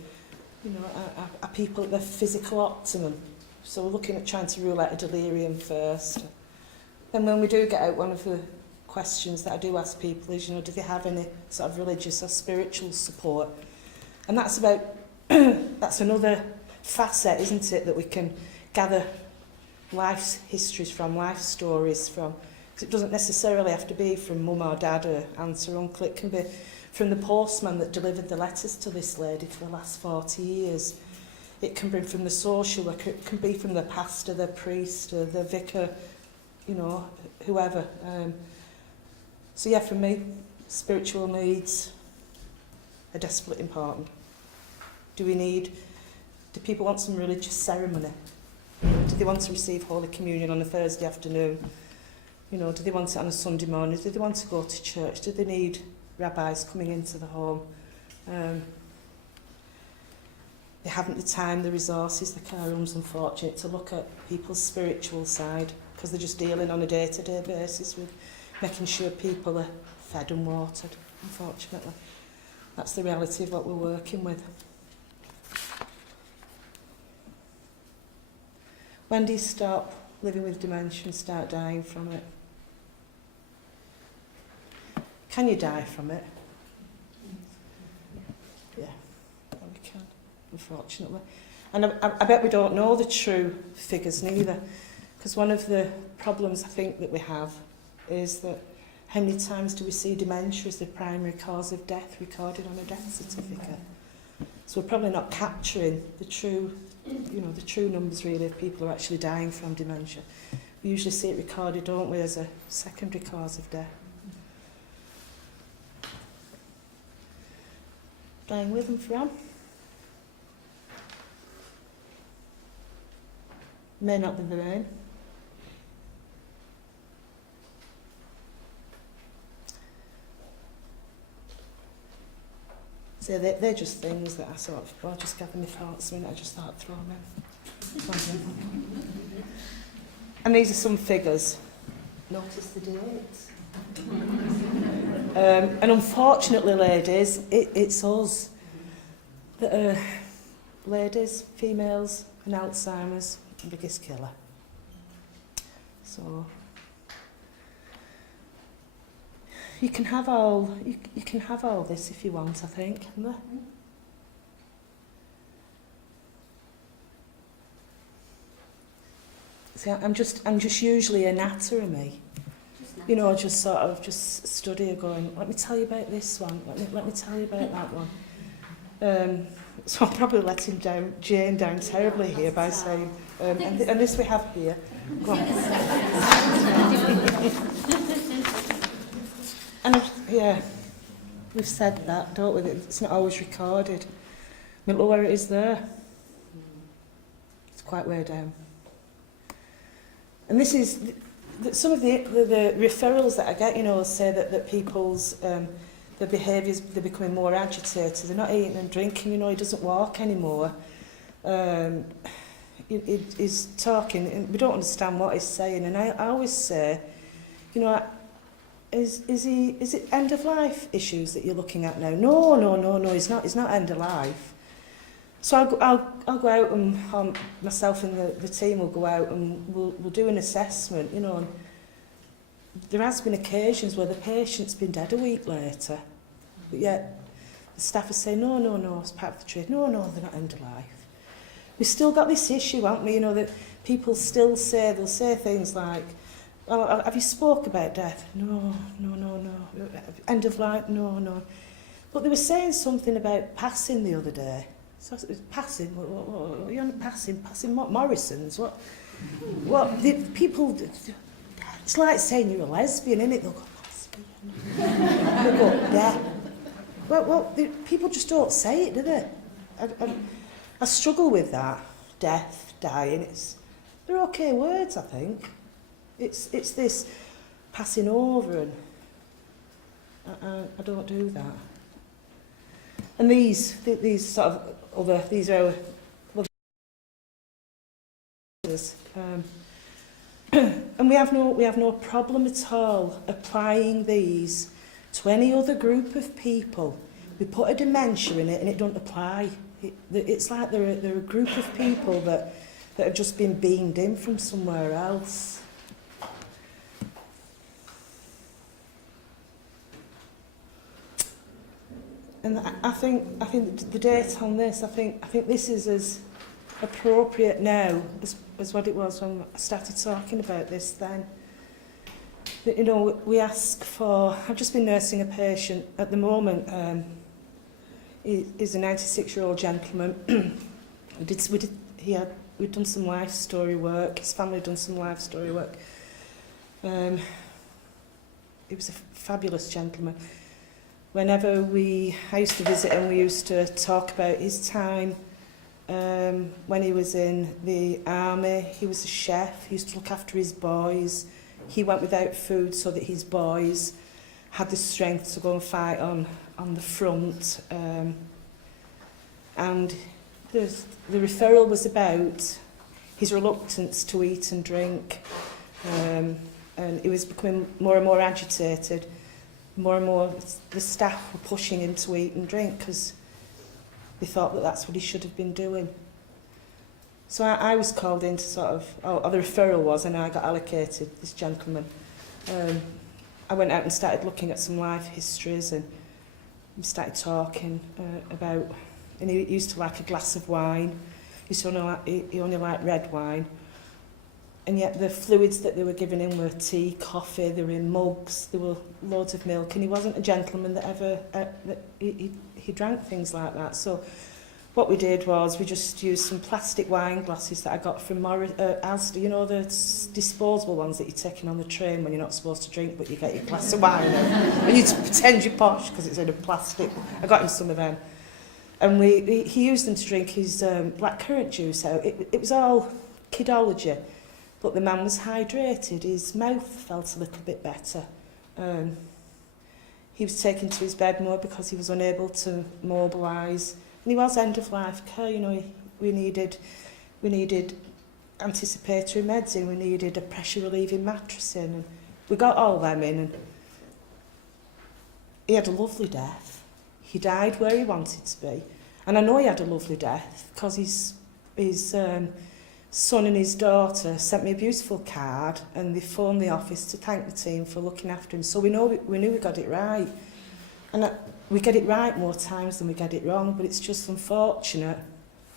are people at their physical optimum? So we're looking at trying to rule out a delirium first. And when we do get out, one of the questions that I do ask people is, do they have any sort of religious or spiritual support? And that's about, that's another facet, isn't it, that we can gather life's histories from, life stories from. Because it doesn't necessarily have to be from mum or dad or aunt or uncle. It can be from the postman that delivered the letters to this lady for the last 40 years. It can be from the social worker, it can be from the pastor, the priest, or the vicar, whoever. So yeah, for me, spiritual needs are desperately important. Do people want some religious ceremony? Do they want to receive Holy Communion on a Thursday afternoon? Do they want it on a Sunday morning? Do they want to go to church? Do they need rabbis coming into the home? They haven't the time, the resources, the care rooms, unfortunate, to look at people's spiritual side, because they're just dealing on a day-to-day basis with making sure people are fed and watered, unfortunately. That's the reality of what we're working with. When do you stop living with dementia and start dying from it? Can you die from it? Yeah, we can, unfortunately. And I bet we don't know the true figures neither, because one of the problems I think that we have is that how many times do we see dementia as the primary cause of death recorded on a death certificate? So we're probably not capturing the true numbers really of people who are actually dying from dementia. We usually see it recorded, don't we, as a secondary cause of death. Dying with and from. May not be the main. So they're just things that I sort of, well, just gather my thoughts in, I just thought throw them in. And these are some figures. Notice the dates. And unfortunately, ladies, it's us that are ladies, females, and Alzheimer's, the biggest killer. So you can have all this if you want, I think. See, I'm just usually a natter of me. Just sort of just study going, let me tell you about this one, let me tell you about that one. So I'm probably letting Jane down terribly here by saying, and this we have here. Go on. And yeah, we've said that, don't we? It's not always recorded. I mean, look where it is there. It's quite way down. And this is some of the referrals that I get, say that people's their behaviours, they're becoming more agitated, they're not eating and drinking, he doesn't walk anymore. He's talking, and we don't understand what he's saying. And I always say, is it end of life issues that you're looking at now? No, he's not end of life. So I'll go out and myself and the team will go out and we'll do an assessment, and there has been occasions where the patient's been dead a week later, but yet the staff are saying, no, it's part of the trade. No, they're not end of life. We've still got this issue, haven't we, that people still say, they'll say things like, oh, have you spoke about death? No. End of life? No. But they were saying something about passing the other day. So it was passing? What you're on passing? Passing what? Morrison's? What? The people... It's like saying you're a lesbian, isn't it? They'll go, lesbian. They'll go, yeah. Well, people just don't say it, do they? I struggle with that. Death, dying. They're okay words, I think. It's this passing over, and I don't do that. And these sort of other, these are our and we have no problem at all applying these to any other group of people. We put a dementia in it and it don't apply. It's like they're a group of people that have just been beamed in from somewhere else. And I think the date on this, I think this is as appropriate now as what it was when I started talking about this then. You know, we ask for... I've just been nursing a patient at the moment. He's a 96-year-old gentleman. We'd done some life story work. His family had done some life story work. He was a fabulous gentleman. Whenever I used to visit him, we used to talk about his time when he was in the army. He was a chef. He used to look after his boys. He went without food so that his boys had the strength to go and fight on the front. And the referral was about his reluctance to eat and drink. And he was becoming more and more agitated. More and more the staff were pushing him to eat and drink because they thought that that's what he should have been doing. So I was called in to sort of, the referral was, and I got allocated this gentleman. I went out and started looking at some life histories, and we started talking about, and he used to like a glass of wine. He only liked red wine. And yet the fluids that they were giving him were tea, coffee, they were in mugs, there were loads of milk, and he wasn't a gentleman that ever, he drank things like that. So what we did was we just used some plastic wine glasses that I got from Asda, you know, the disposable ones that you're taking on the train when you're not supposed to drink, but you get your glass of wine and you pretend you're posh because it's in a plastic. I got him some of them. And he used them to drink his blackcurrant juice out. It was all kidology. But the man was hydrated, his mouth felt a little bit better. He was taken to his bed more because he was unable to mobilise. And he was end-of-life care, you know, we needed anticipatory meds in, we needed a pressure-relieving mattress in, and we got all them in, and he had a lovely death. He died where he wanted to be. And I know he had a lovely death because his son and his daughter sent me a beautiful card, and they phoned the office to thank the team for looking after him. So we knew we got it right. And we get it right more times than we get it wrong, but it's just unfortunate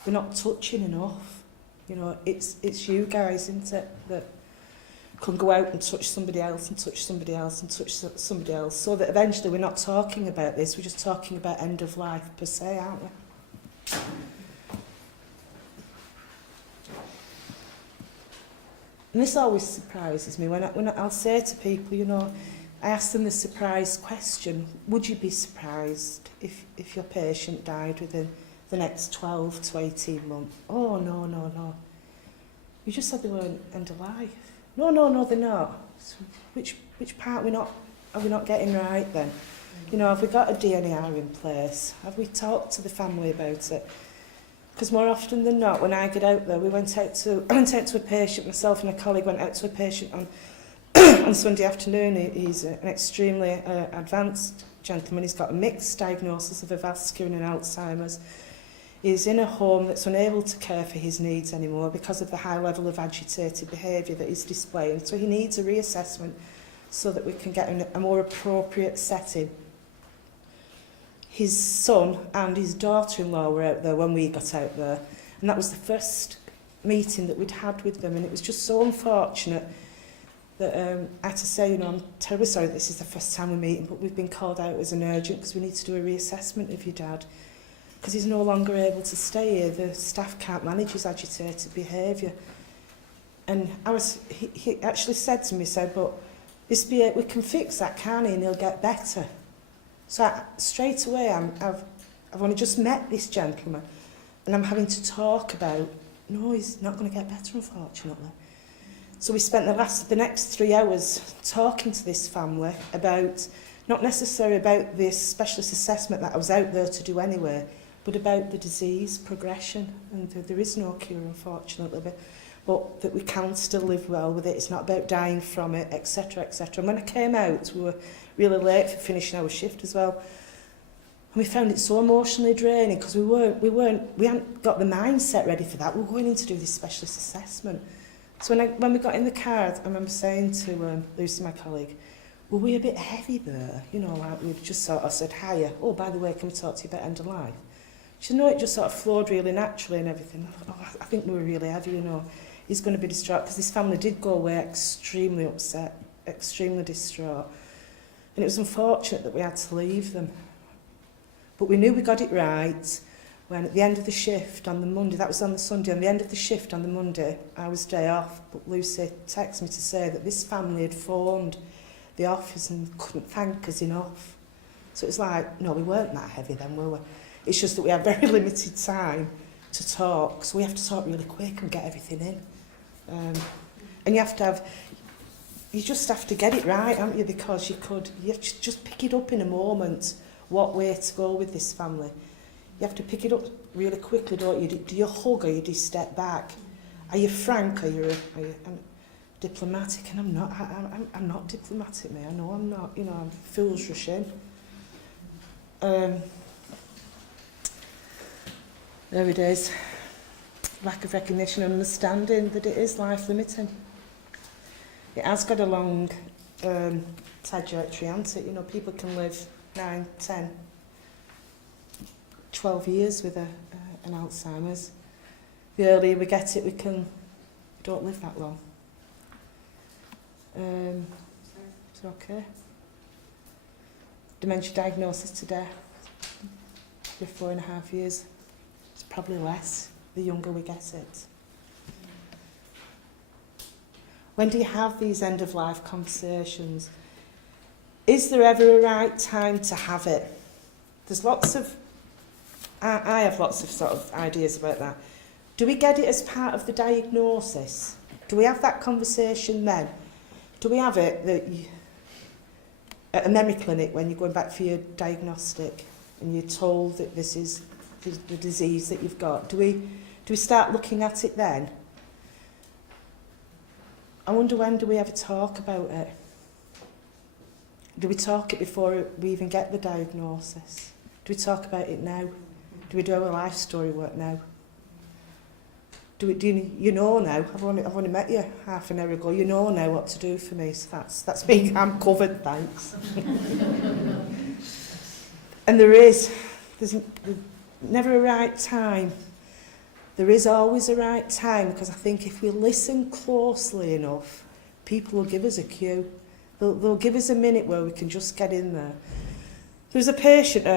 we're not touching enough. You know, it's you guys, isn't it, that can go out and touch somebody else and touch somebody else and touch somebody else, so that eventually we're not talking about this, we're just talking about end of life per se, aren't we? And this always surprises me when I'll say to people, you know, I ask them the surprise question, would you be surprised if your patient died within the next 12 to 18 months? Oh, no. You just said they were end of life. No, they're not. So which part are we not getting right then? You know, have we got a DNR in place? Have we talked to the family about it? Because more often than not, when I get out there, I went out to a patient, myself and a colleague went out to a patient on on Sunday afternoon. He's an extremely advanced gentleman. He's got a mixed diagnosis of a vascular and Alzheimer's. He's in a home that's unable to care for his needs anymore because of the high level of agitated behaviour that he's displaying. So he needs a reassessment so that we can get in a more appropriate setting. His son and his daughter-in-law were out there when we got out there, and that was the first meeting that we'd had with them, and it was just so unfortunate that I had to say, you know, I'm terribly sorry this is the first time we're meeting, but we've been called out as an urgent because we need to do a reassessment of your dad, because he's no longer able to stay here. The staff can't manage his agitated behaviour. And he actually said to me, but we can fix that, can't he, and he'll get better. So straight away, I've only just met this gentleman, and I'm having to talk about, no, he's not going to get better, unfortunately. So we spent the next 3 hours talking to this family about, not necessarily about this specialist assessment that I was out there to do anyway, but about the disease progression, and there is no cure, unfortunately, but that we can still live well with it. It's not about dying from it, etc., etc. And when I came out, we were really late for finishing our shift as well, and we found it so emotionally draining because we hadn't got the mindset ready for that. We were going in to do this specialist assessment. So when we got in the car, I remember saying to Lucy, my colleague, were we a bit heavy there? You know, like we just sort of said, hiya, oh, by the way, can we talk to you about end of life? She said, no, it just sort of flowed really naturally and everything. I think we were really heavy, you know. He's going to be distraught, because this family did go away extremely upset, extremely distraught. And it was unfortunate that we had to leave them. But we knew we got it right when at the end of the shift on the Monday, that was on the Sunday, on the end of the shift on the Monday, I was day off, but Lucy texted me to say that this family had phoned the office and couldn't thank us enough. So it was like, no, we weren't that heavy then, were we? It's just that we had very limited time to talk, so we have to talk really quick and get everything in. And you just have to get it right, haven't you? Because you have to just pick it up in a moment, what way to go with this family. You have to pick it up really quickly, don't you? Do you hug or do you step back? Are you frank or are you diplomatic? And I'm not diplomatic, mate. I know I'm not. You know, I'm fool's rush in. There it is. Lack of recognition and understanding that it is life-limiting. It has got a long trajectory, hasn't it? You know, people can live 9, 10, 12 years with an Alzheimer's. The earlier we get it, we don't live that long. Is it okay? Dementia diagnosis today, 4.5 years. It's probably less the younger we get it. When do you have these end-of-life conversations? Is there ever a right time to have it? There's lots of... I have lots of sort of ideas about that. Do we get it as part of the diagnosis? Do we have that conversation then? Do we have it that at a memory clinic when you're going back for your diagnostic and you're told that this is the disease that you've got? Do we start looking at it then? I wonder, when do we ever talk about it? Do we talk it before we even get the diagnosis? Do we talk about it now? Do we do our life story work now? Do you know now? I've only met you half an hour ago. You know now what to do for me. So that's me. I'm covered, thanks. And there's never a right time. There is always a right time, because I think if we listen closely enough, people will give us a cue. They'll give us a minute where we can just get in there. There was a patient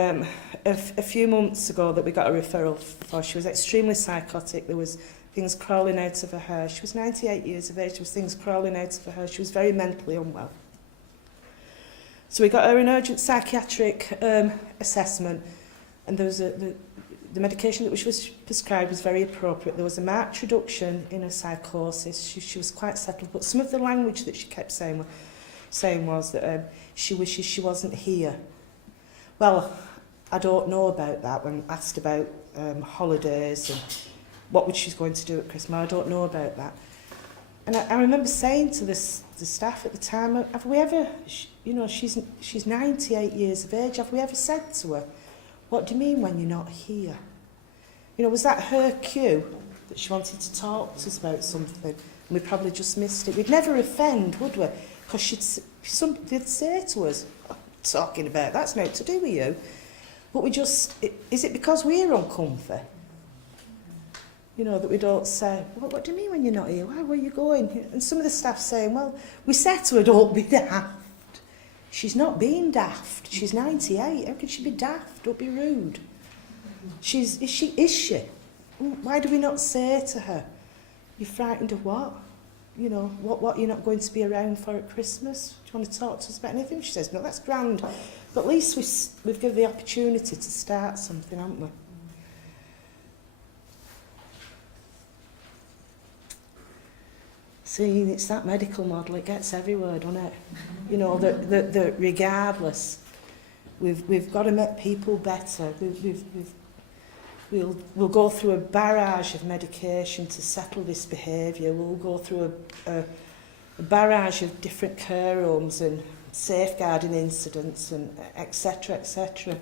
a few months ago that we got a referral for. She was extremely psychotic. There was things crawling out of her hair. She was 98 years of age. There was things crawling out of her hair. She was very mentally unwell. So we got her an urgent psychiatric assessment, and there was the medication that she was prescribed was very appropriate. There was a marked reduction in her psychosis. She was quite settled, but some of the language that she kept saying was that she wishes she wasn't here. Well, I don't know about that. When asked about holidays and what would she's going to do at Christmas, I don't know about that. And I remember saying to the staff at the time, have we ever, you know, she's 98 years of age, have we ever said to her, what do you mean when you're not here? You know, was that her cue that she wanted to talk to us about something? And we probably just missed it. We'd never offend, would we? Because they'd say to us, talking about, that's not to do with you. But is it because we're uncomfy? You know, that we don't say, what do you mean when you're not here? Why, where are you going? And some of the staff saying, well, we said to her, don't be daft. She's not being daft. She's 98. How can she be daft? Don't be rude. Is she? Why do we not say to her, you're frightened of what? You know, what you're not going to be around for at Christmas? Do you want to talk to us about anything? She says, no, that's grand. But at least we've given the opportunity to start something, haven't we? See, it's that medical model, it gets everywhere, doesn't it? You know, that regardless, we've got to make people better. We'll go through a barrage of medication to settle this behaviour. We'll go through a barrage of different care homes and safeguarding incidents and etc.,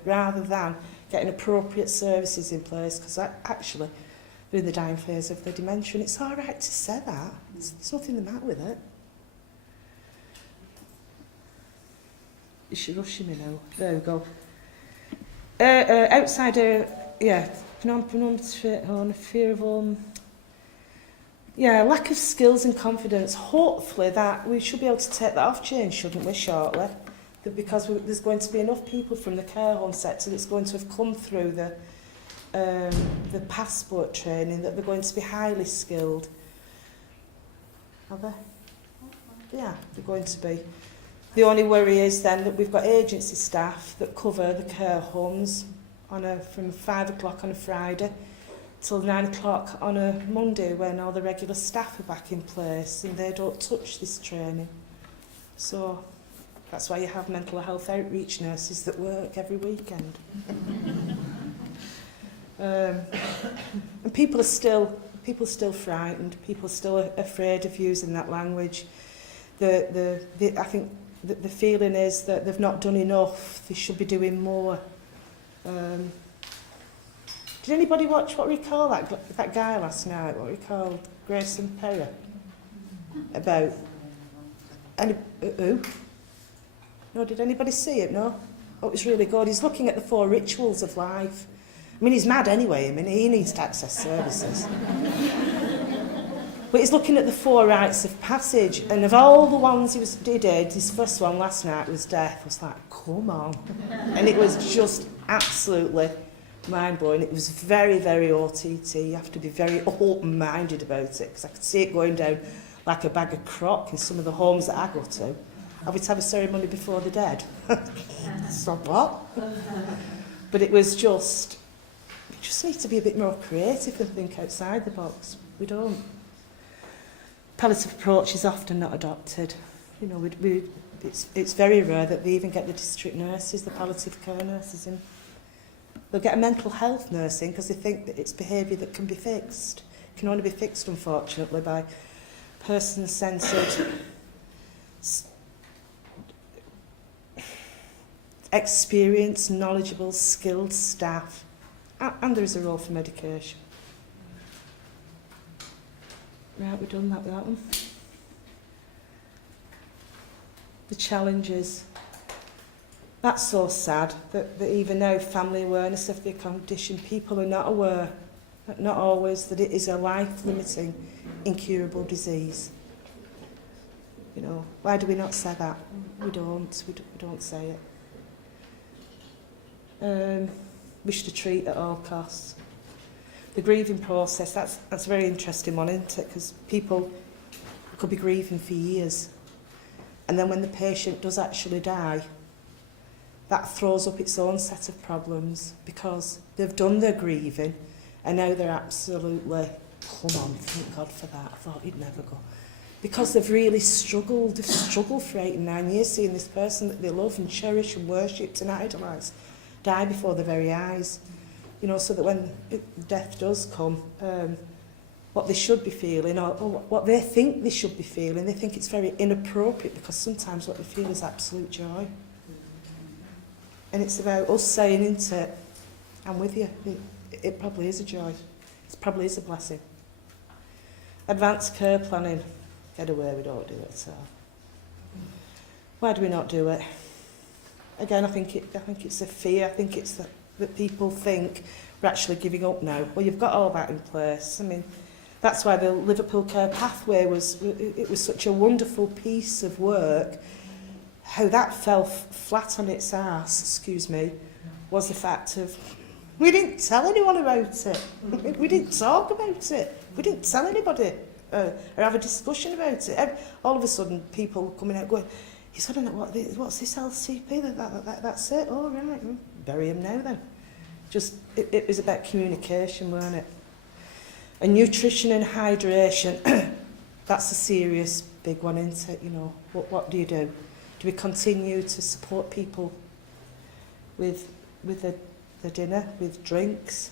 rather than getting appropriate services in place, because actually they're in the dying phase of their dementia, and it's all right to say that. There's nothing the matter with it. Is she rushing me now? There we go. Outside, fear of lack of skills and confidence. Hopefully that we should be able to take that off Jane, shouldn't we, shortly? That because there's going to be enough people from the care home sector that's going to have come through the passport training, that they're going to be highly skilled. Are they? Yeah, they're going to be. The only worry is then that we've got agency staff that cover the care homes from 5 o'clock on a Friday till 9 o'clock on a Monday, when all the regular staff are back in place and they don't touch this training. So that's why you have mental health outreach nurses that work every weekend. And people are still frightened. People are still afraid of using that language. I think the feeling is that they've not done enough. They should be doing more. Did anybody watch what we call that guy last night? What we called Grayson Perry? About who? No, did anybody see it? No. Oh, it was really good. He's looking at the 4 rituals of life. I mean, he's mad anyway. I mean, he needs to access services. But he's looking at the 4 rites of passage, and of all the ones he did, his first one last night was death. I was like, come on. And it was just absolutely mind-blowing. It was very, very OTT. You have to be very open-minded about it, because I could see it going down like a bag of crock in some of the homes that I go to. Are we to have a ceremony before the dead? So what? But it was just... We just need to be a bit more creative and think outside the box. We don't. Palliative approach is often not adopted. You know, it's very rare that they even get the district nurses, the palliative care nurses in. They'll get a mental health nurse in because they think that it's behaviour that can be fixed. It can only be fixed, unfortunately, by person-centred, experienced, knowledgeable, skilled staff. And there is a role for medication. Right, we've done that with that one. The challenges. That's so sad that even now, family awareness of the condition, people are not aware, not always, that it is a life-limiting, incurable disease. You know, why do we not say that? We don't say it. We should treat at all costs. The grieving process, that's a very interesting one, isn't it? Because people could be grieving for years. And then when the patient does actually die, that throws up its own set of problems, because they've done their grieving and now they're absolutely, come on, thank God for that, I thought he'd never go. Because they've really struggled, for 8 and 9 years, seeing this person that they love and cherish and worship and idolise die before their very eyes. You know, so that when death does come, what they should be feeling, or what they think they should be feeling, they think it's very inappropriate, because sometimes what they feel is absolute joy. And it's about us saying, isn't it, I'm with you, it probably is a joy, it probably is a blessing. Advanced care planning, get away, we don't do it at all. Why do we not do it? Again, I think it's a fear. I think it's the that people think we're actually giving up now. Well, you've got all that in place. I mean, that's why the Liverpool Care Pathway was such a wonderful piece of work. How that fell flat on its arse, excuse me, was the fact of we didn't tell anyone about it. We didn't talk about it. We didn't tell anybody or have a discussion about it. All of a sudden, people coming out going, you sort of know what's this LCP? That's it. Oh, right. Bury him now then. Just, it was about communication, weren't it? And nutrition and hydration, that's a serious big one, isn't it? You know, what do you do? Do we continue to support people with the dinner, with drinks?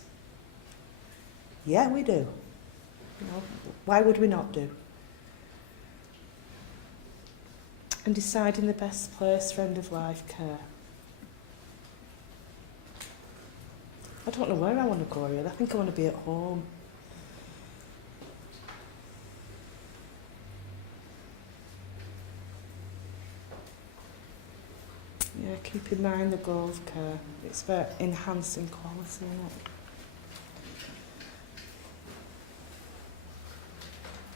Yeah, we do. You know, why would we not do? And deciding the best place for end-of-life care. I don't know where I want to go really. I think I want to be at home. Yeah, keep in mind the goal of care. It's about enhancing quality, isn't it?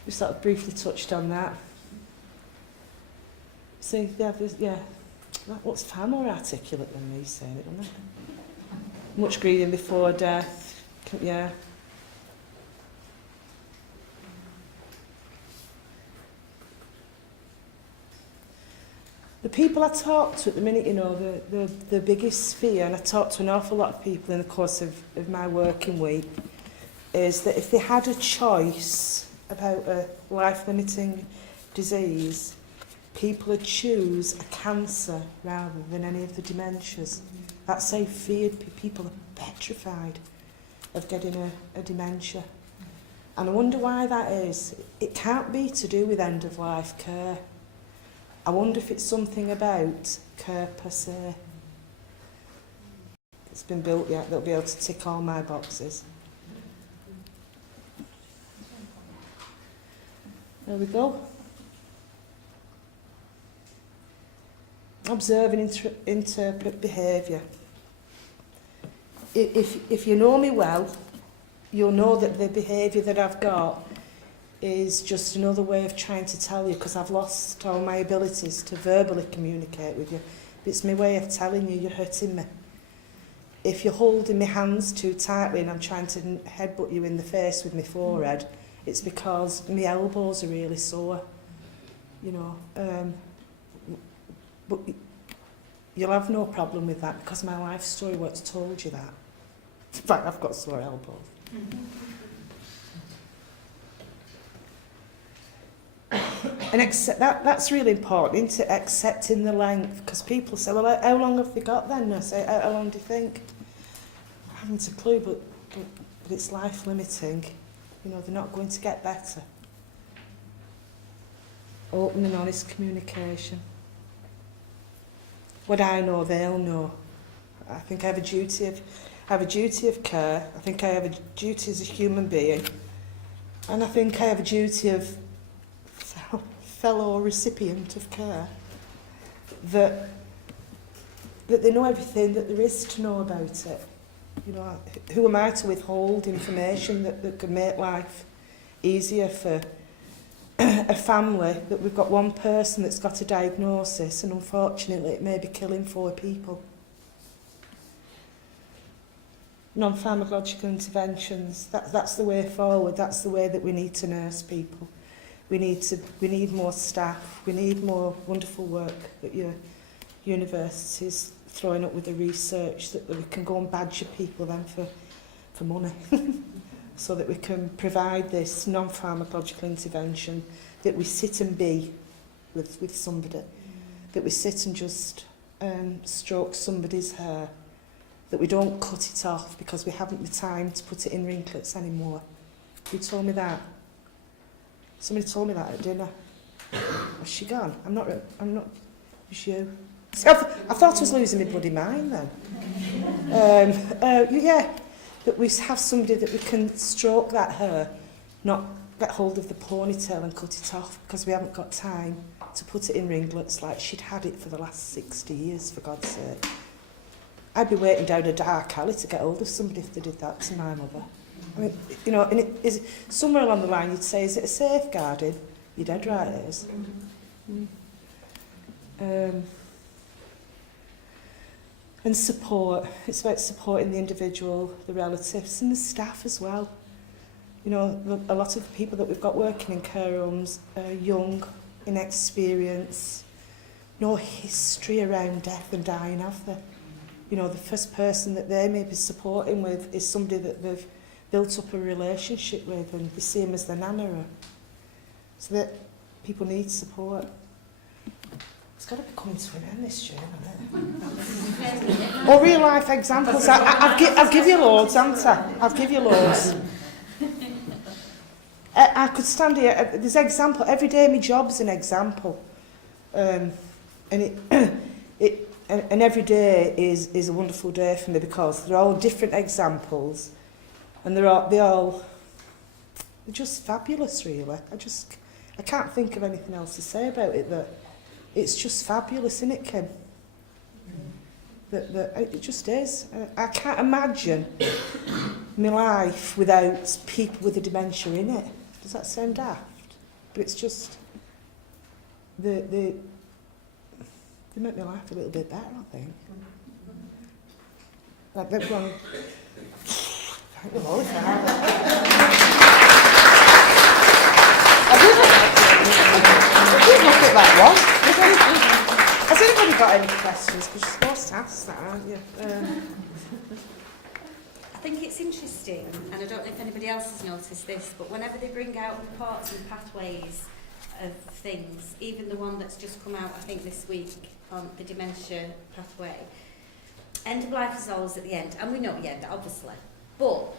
We sort of briefly touched on that. So, yeah, that looks far more articulate than me saying it, doesn't it? Much grieving before death, yeah. The people I talk to at the minute, you know, the biggest fear, and I talk to an awful lot of people in the course of my working week, is that if they had a choice about a life-limiting disease, people would choose a cancer rather than any of the dementias. That's how feared people are petrified of getting a dementia. And I wonder why that is. It can't be to do with end-of-life care. I wonder if it's something about care per se. It's been built yet that'll be able to tick all my boxes. There we go. Observe and interpret behaviour. If you know me well, you'll know that the behaviour that I've got is just another way of trying to tell you, because I've lost all my abilities to verbally communicate with you. It's my way of telling you you're hurting me. If you're holding my hands too tightly and I'm trying to headbutt you in the face with my forehead, it's because my elbows are really sore. You know, but you'll have no problem with that because my life story what's told you that. In fact, I've got sore elbows. And that's really important, isn't it? Accepting the length, because people say, well, how long have they got then? And I say, how long do you think? I haven't a clue, but it's life-limiting. You know, they're not going to get better. Open and honest communication. What I know, they'll know. I think I have a duty of care. I think I have a duty as a human being. And I think I have a duty of fellow recipient of care, that they know everything that there is to know about it. You know, who am I to withhold information that could make life easier for a family, that we've got one person that's got a diagnosis and unfortunately it may be killing 4 people. Non-pharmacological interventions, that's the way forward, that's the way that we need to nurse people. We need more staff, we need more wonderful work at your universities throwing up with the research that we can go and badger people then for money so that we can provide this non-pharmacological intervention, that we sit and be with somebody, that we sit and just stroke somebody's hair, that we don't cut it off because we haven't the time to put it in ringlets anymore. Who told me that? Somebody told me that at dinner. Was she gone? I'm not. It was you. See, I thought I was losing my bloody mind then. Yeah, that we have somebody that we can stroke that hair, not get hold of the ponytail and cut it off because we haven't got time to put it in ringlets like she'd had it for the last 60 years, for God's sake. I'd be waiting down a dark alley to get hold of somebody if they did that to my mother. I mean, you know, and it is somewhere along the line you'd say, is it a safeguarding? You're dead right, it is. And support. It's about supporting the individual, the relatives, and the staff as well. You know, a lot of the people that we've got working in care homes are young, inexperienced, no history around death and dying, have they? You know, the first person that they may be supporting with is somebody that they've built up a relationship with and they see them as their nana. So that people need support. It's got to be coming to an end, this year, hasn't it? Or real life examples. I'll give you loads, haven't I? I'll give you loads. I could stand here. There's an example. Every day my job's an example. And every day is a wonderful day for me because they're all different examples. And they're just fabulous, really. I can't think of anything else to say about it. That it's just fabulous, isn't it, Kim? That it just is. I can't imagine my life without people with a dementia in it. Does that sound daft? But it's just they make my life a little bit better, I think. Like they've gone. Thank the Lord for that. I did look at that one. Has anybody got any questions? Because you're supposed to ask that, aren't you? I think it's interesting, and I don't know if anybody else has noticed this, but whenever they bring out reports and pathways of things, even the one that's just come out, I think this week, on the dementia pathway, end of life is always at the end, and we know the end, obviously. But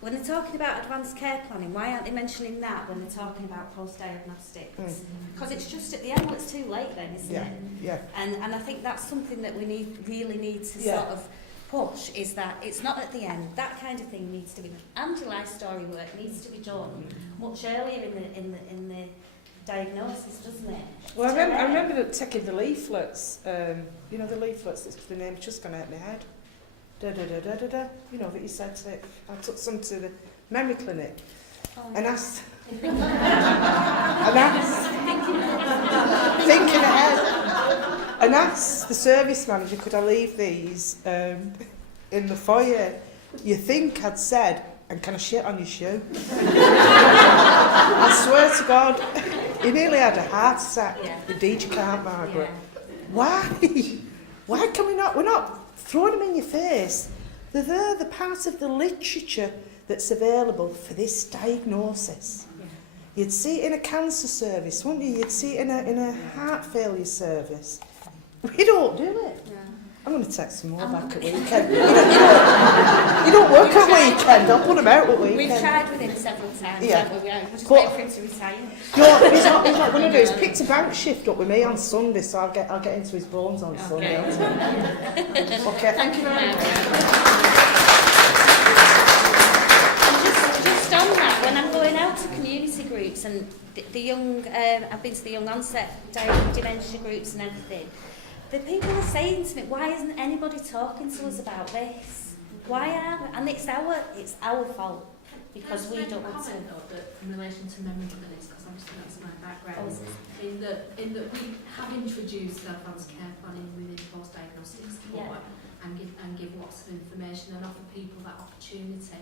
when they're talking about advanced care planning, why aren't they mentioning that when they're talking about post-diagnostics? Because it's just at the end, well, it's too late then, isn't it? Yeah. And I think that's something that we really need to sort of push, is that it's not at the end. That kind of thing needs to be, and your life story work needs to be done much earlier in the diagnosis, doesn't it? Well, I remember taking the leaflets. You know, the leaflets. The name's just gone out of my head. Da da da da da da. You know that you said to it. I took some to the memory clinic and asked. Thinking ahead. And asked the service manager, could I leave these in the foyer? You think I'd said, and can I shit on your shoe? I swear to God, he nearly had a heart attack. Indeed you can't, Margaret. Why? Why can we not? We're not throwing them in your face. They're there, they're part of the literature that's available for this diagnosis. You'd see it in a cancer service, wouldn't you? You'd see it in a heart failure service. We don't do it. I'm going to text some more back at weekend. You don't work at weekend. I'll put them out at weekend. We've tried with him several times, haven't we? We're just waiting for him to retire. No, he's not going to do. He's picked a bank shift up with me on Sunday, so I'll get into his bones on Sunday. Okay, thank you very much. Just on that, when I'm going out to community groups and the young, I've been to the young onset dementia groups and everything, the people are saying to me, why isn't anybody talking to us about this? Why aren't we? And it's our fault because we don't want to. In relation to memory clinics, because obviously that's my background, in that we have introduced advanced care planning within post-diagnostic support and give lots of information and offer people that opportunity.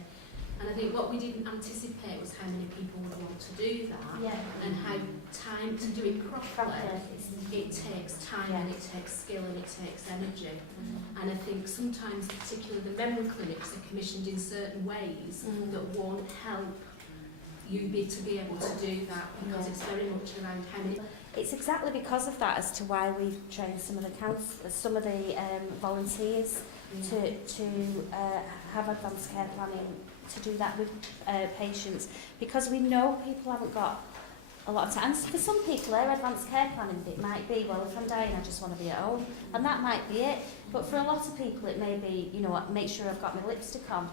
And I think what we didn't anticipate was how many people would want to do that and how time to do it properly. It takes time and it takes skill and it takes energy. And I think sometimes, particularly the memory clinics, are commissioned in certain ways that won't help you to be able to do that because it's very much around how many. It's exactly because of that as to why we've trained some of the volunteers to have advanced care planning, to do that with patients, because we know people haven't got a lot of time. And for some people, their advanced care planning, it might be, well, if I'm dying, I just want to be at home, and that might be it. But for a lot of people, it may be, you know, make sure I've got my lipstick on,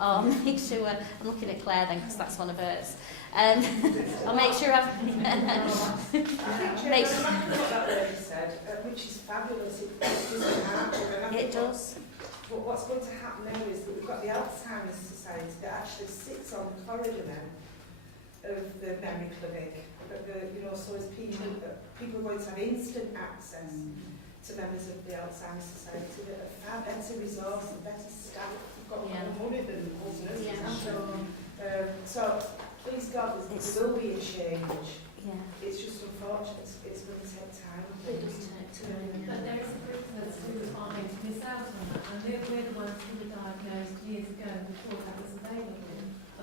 or make sure I'm looking at Claire then, because that's one of hers. Or make sure I've. Make sure. That lady said, which is fabulous. It does. But what's going to happen now is that we've got the Alzheimer's Society that actually sits on the corridor now of the memory clinic. So as people are going to have instant access to members of the Alzheimer's Society that are far better resourced and better staff. We've got more money than us nurses. So please God, there will be a change. Yeah. It's just unfortunate. It's going to take time. It does take time. But there is a group of us who are to miss out on that, and we're the ones who were diagnosed years ago before that was available.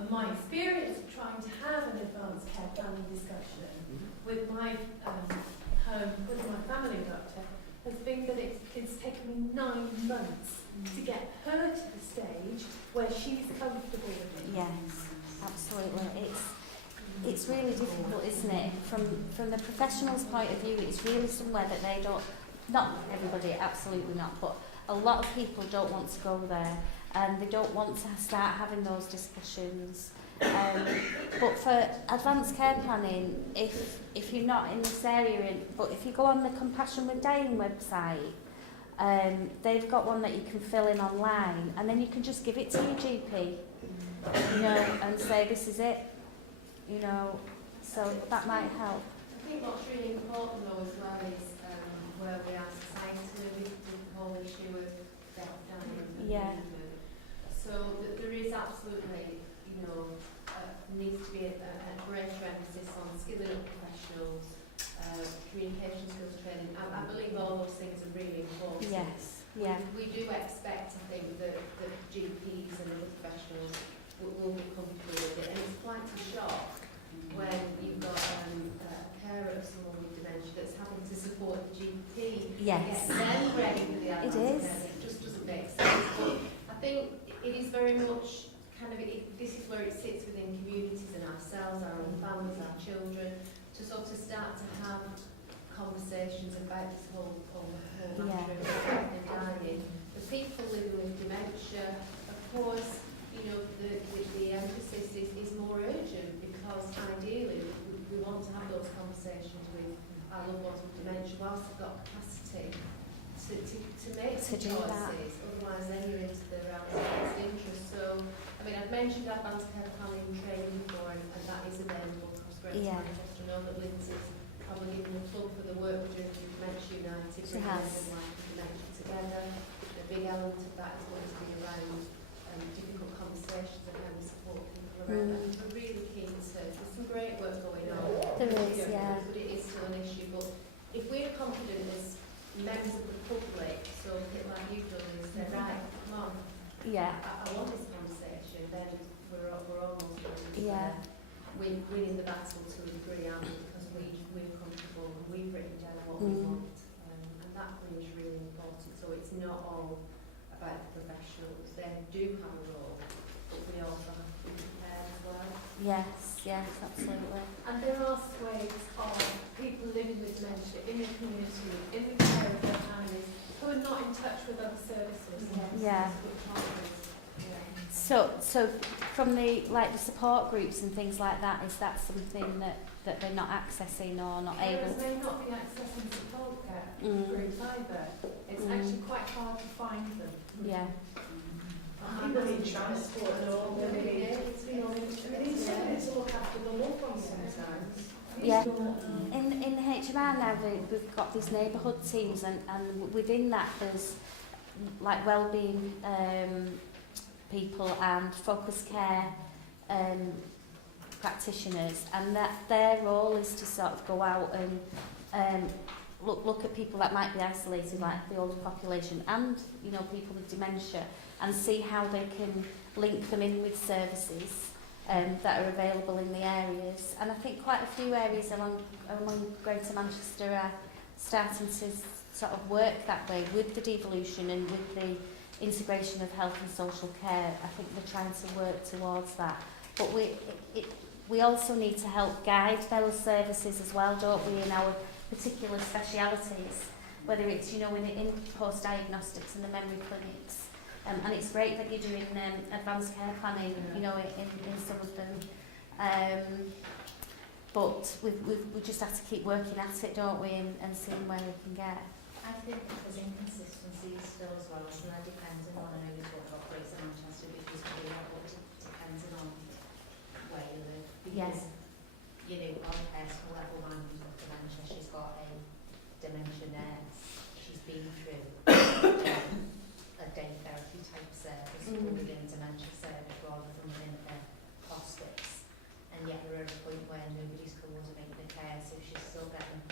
And my experience of trying to have an advanced care planning discussion with my with my family doctor has been that it's taken me 9 months to get her to the stage where she's comfortable with it. Yes, absolutely. It's really difficult, isn't it? From the professional's point of view, it's really somewhere that they don't, not everybody, absolutely not, but a lot of people don't want to go there, and they don't want to start having those discussions. But for advanced care planning, if you're not in this area, but if you go on the Compassion with Dying website, they've got one that you can fill in online, and then you can just give it to your GP, and say this is it, so that might help. I think what's really important though as well is where we are society with the whole issue of death, dying and bereavement. So that there is absolutely, needs to be a greater emphasis on skilling up professionals, communication skills training. I believe all those things are really important. Yes, yeah. We do expect, I think, that GPs and other professionals will be comfortable with it, and it's quite a shock when you've got a carer of someone with dementia that's having to support the GP Yes. to get them ready for the advanced It is. care. It just doesn't make sense. But I think it is very much this is where it sits within communities and ourselves, our own families, our children, to sort of start to have conversations about this whole matter of death and dying. The people living with dementia, of course, the emphasis is more urgent, because ideally we want to have those conversations with our loved ones with dementia whilst they've got capacity to make some choices. Otherwise then you're into the realm of best interest. So, I've mentioned advanced care planning training before, and that is available across Greater Manchester. I know that Lindsay's probably given a plug for the work we're doing with Dementia United, bringing everyone like dementia together. A big element of that is going to be around difficult conversations and how we support people around that. We're really keen to, there's some great work going on. There is, yeah. But it is still an issue. But if we're confident as members of the public, so a bit like you've done, is say, right, come on, I want this conversation, then we're almost winning the battle to a degree, aren't we? Because we're comfortable and we've written down what we want. And that really is really important. So it's not all about the professionals. They do have a role, but we also have to be prepared as well. Yes, absolutely. And there are swathes of people living with dementia in the community, in the care of their families, who are not in touch with other services. Yeah. So from the support groups and things like that, is that something that they're not accessing or not able? They may not be accessing support care groups either. It's actually quite hard to find them. Yeah. People need transport and all. It's to look after the loved ones sometimes. Yeah. In HMR now we've got these neighbourhood teams, and within that there's wellbeing people and focus care practitioners, and that their role is to sort of go out and look at people that might be isolated, like the older population, and people with dementia, and see how they can link them in with services that are available in the areas. And I think quite a few areas along Greater Manchester are starting to sort of work that way with the devolution and with the integration of health and social care. I think they're trying to work towards that. But we also need to help guide those services as well, don't we, in our particular specialities, whether it's, in post-diagnostics and the memory clinics. And it's great that you're doing advanced care planning, in some of them. But we just have to keep working at it, don't we, and seeing where we can get. I think there's inconsistencies still as well, so that depending on, I know you talk about Greater Manchester, because we have what depending on where you live. Because, you know, on a personal level, my mum's got dementia, she's got a dementia nurse, she's been through a day therapy type service within a dementia service rather than within a hospice. And yet we're at a point where nobody's coordinating the care, so she's still getting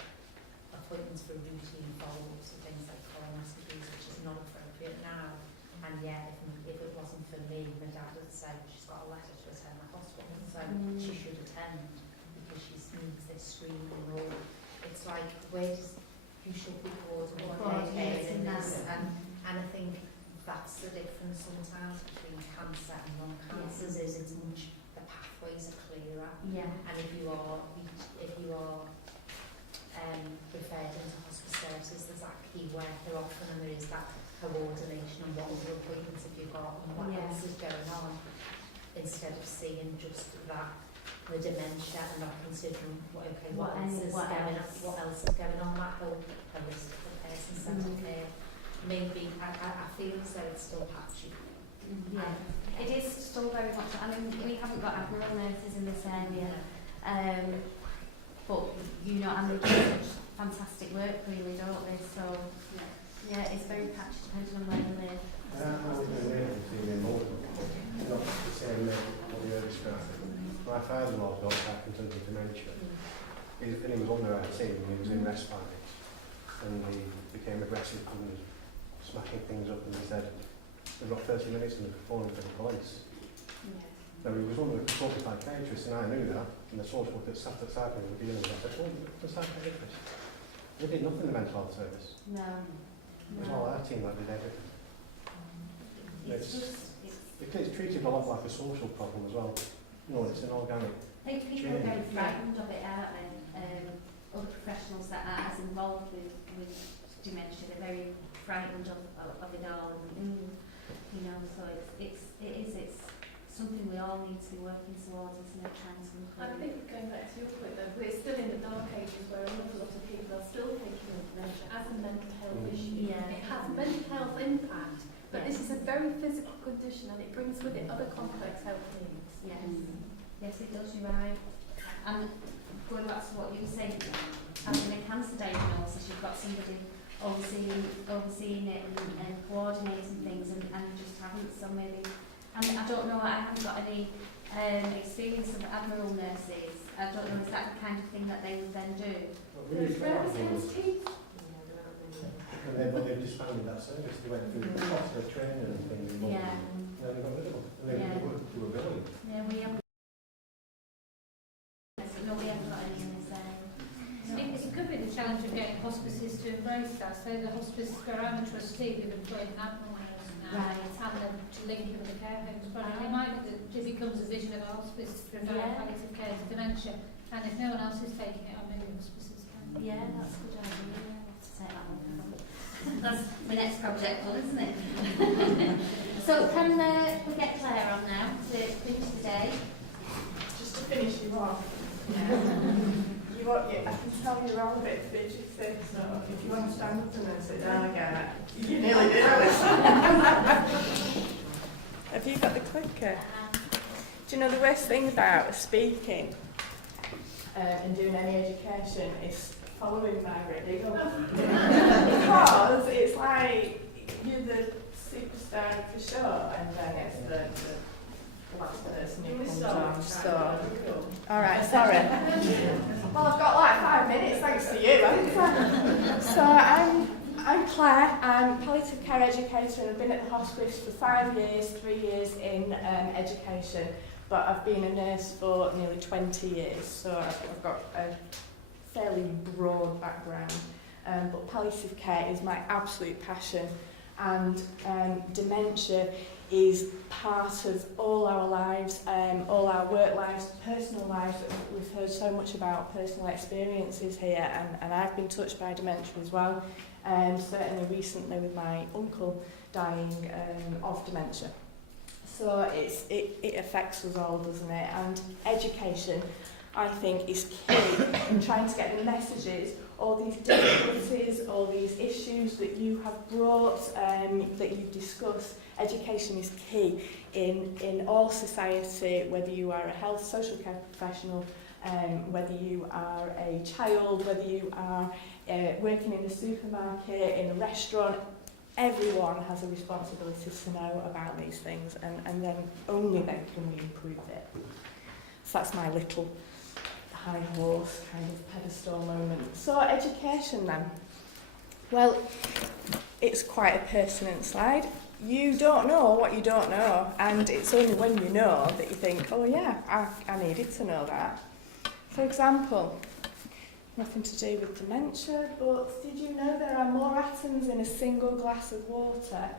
appointments for routine follow-ups and things like colonoscopies, which is not appropriate now. And yet, if it wasn't for me, my dad would say she's got a letter to attend the hospital, so she should attend because she needs this screening role. It's like, who should be coordinating this? And I think that's the difference sometimes between cancer and non-cancers, is it's much, the pathways are clearer. And if you are referred into hospice services, there's that key worker often, and there is that coordination on what other appointments have you got and what else is going on, instead of seeing just that the dementia and not considering what else is going on, that whole holistic person-centred care. Maybe I feel as though it's still patchy. It is still very much. I mean, we haven't got admiral nurses in this area, but you know, and they do such fantastic work, really, don't they? So yeah, it's very patchy depending on where you live. I was going to not the same what you were describing. My father-in-law's got Parkinson's and dementia. And he was under our team, and he was in respite, and he became aggressive and was smashing things up, and he said, we've got 30 minutes and they're calling for the police. Now, he was one of the consultant psychiatrists, and I knew that, and the social worker that sat beside me were dealing with it. I said, oh, the psychiatrist. They did nothing in the mental health service. No. It was all our team that did everything. It's treated a lot like a social problem as well. No, it's an organic. I think people are very frightened of it, aren't they? Other professionals that are as involved with dementia, they're very frightened of it all, and you know, so it's something we all need to be working towards, isn't it? Trying to improve. I think going back to your point though, we're still in the dark ages where an awful lot of people are still thinking of dementia as a mental health issue. It has mental health impact, but this is a very physical condition, and it brings with it other complex health needs. Yes, it does, you're right. And going back to what you were saying, having a cancer diagnosis, you've got somebody overseeing it and coordinating things, and you just haven't. So maybe, and I don't know, I haven't got any experience of admiral nurses. I don't know, is that the kind of thing that they would then do? But they've disbanded that service. They went through lots of training and things. And then they got rid of them. And they were billing. Yeah, we haven't. No, we haven't got any in this area. It could be the challenge of getting hospices to embrace that. So the hospice, where I'm a trustee, we've employed an admiral nurse now, and then to link it with the care homes project. It might be that it becomes a vision of a hospice to provide palliative care to dementia, and if no one else is taking it on, maybe hospices can. Yeah, that's a good idea. I'll have to take that one. That's my next project one, isn't it? So can we get Claire on now to finish the day? Just to finish you off. I can tell you're all a bit fidgety, so if you want to stand up and then sit down again, you nearly did it. Have you got the clicker? Do you know the worst thing about speaking and doing any education is following Margaret Diggle? Because it's like you're the superstar of the show, and then it's the last person who comes on. So, all right, sorry. Well, I've got like 5 minutes, thanks to you, haven't I? So I'm Claire. I'm palliative care educator, and I've been at the hospice for 5 years, 3 years in education, but I've been a nurse for nearly 20 years, so I've got a fairly broad background. But palliative care is my absolute passion, and dementia is part of all our lives, all our work lives, personal lives. We've heard so much about personal experiences here, and I've been touched by dementia as well, certainly recently with my uncle dying of dementia. So it affects us all, doesn't it? And education I think, is key in trying to get the messages, all these difficulties, all these issues that you have brought, that you've discussed. Education is key in all society, whether you are a health social care professional, whether you are a child, whether you are working in a supermarket, in a restaurant. Everyone has a responsibility to know about these things, and then only then can we improve it. So that's my little high horse kind of pedestal moment. So education then. Well, it's quite a pertinent slide. You don't know what you don't know, and it's only when you know that you think, oh yeah, I needed to know that. For example, nothing to do with dementia, but did you know there are more atoms in a single glass of water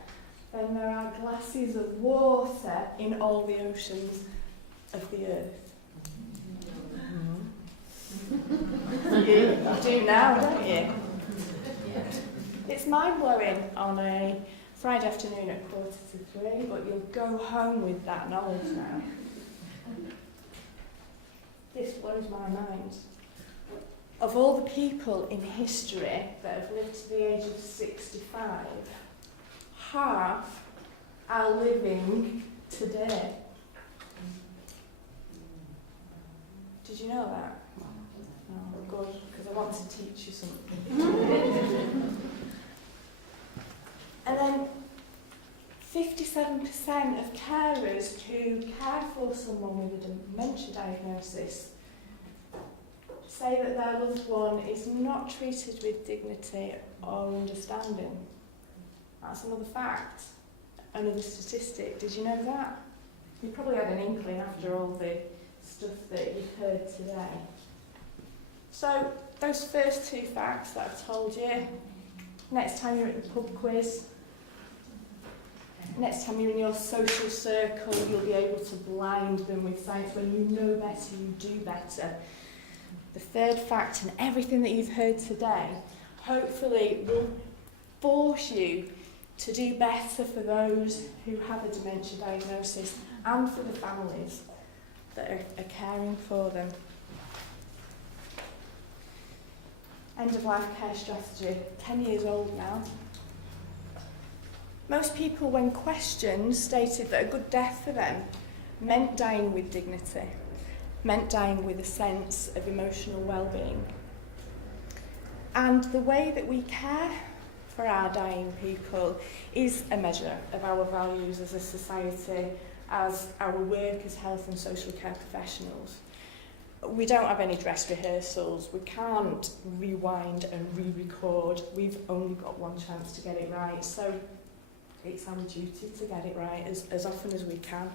than there are glasses of water in all the oceans of the earth? You do now, don't you? It's mind-blowing on a Friday afternoon at 2:45, but you'll go home with that knowledge now. This blows my mind. Of all the people in history that have lived to the age of 65, half are living today. Did you know that? Oh, good, because I want to teach you something. And then 57% of carers who care for someone with a dementia diagnosis say that their loved one is not treated with dignity or understanding. That's another fact, another statistic. Did you know that? You probably had an inkling after all the stuff that you've heard today. So, those first two facts that I've told you, next time you're at the pub quiz, next time you're in your social circle, you'll be able to blind them with science. When you know better, you do better. The third fact, and everything that you've heard today, hopefully will force you to do better for those who have a dementia diagnosis and for the families that are caring for them. End-of-life care strategy, 10 years old now. Most people, when questioned, stated that a good death for them meant dying with dignity, meant dying with a sense of emotional well-being. And the way that we care for our dying people is a measure of our values as a society, as our work as health and social care professionals. We don't have any dress rehearsals, we can't rewind and re-record, we've only got one chance to get it right, so it's our duty to get it right as often as we can.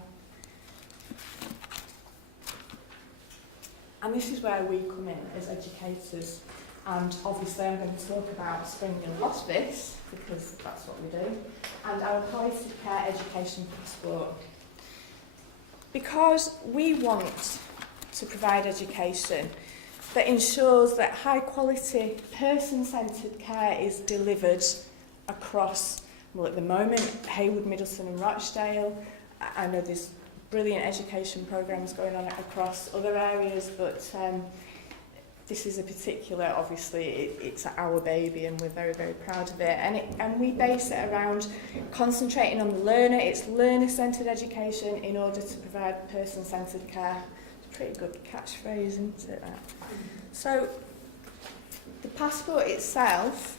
And this is where we come in as educators, and obviously I'm going to talk about Springhill Hospice, because that's what we do, and our Palliative Care education passport. Because we want to provide education that ensures that high quality person-centred care is delivered across, well at the moment, Haywood, Middleton and Rochdale. I know there's brilliant education programmes going on across other areas, but this is a particular, obviously it's our baby and we're very, very proud of it. And we base it around concentrating on the learner. It's learner-centred education in order to provide person-centred care. Pretty good catchphrase, isn't it? That? So, the passport itself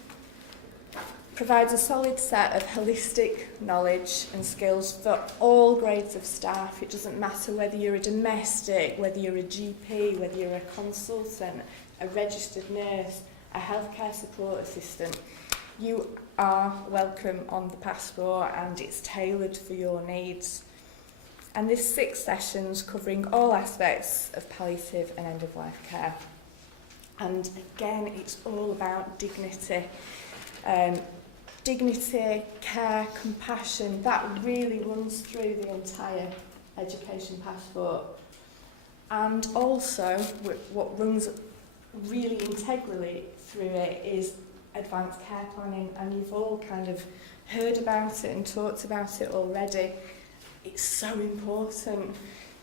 provides a solid set of holistic knowledge and skills for all grades of staff. It doesn't matter whether you're a domestic, whether you're a GP, whether you're a consultant, a registered nurse, a healthcare support assistant. You are welcome on the passport and it's tailored for your needs. And there's 6 sessions covering all aspects of palliative and end-of-life care. And again, it's all about dignity. Dignity, care, compassion, that really runs through the entire education passport. And also, what runs really integrally through it is advanced care planning, and you've all kind of heard about it and talked about it already. It's so important.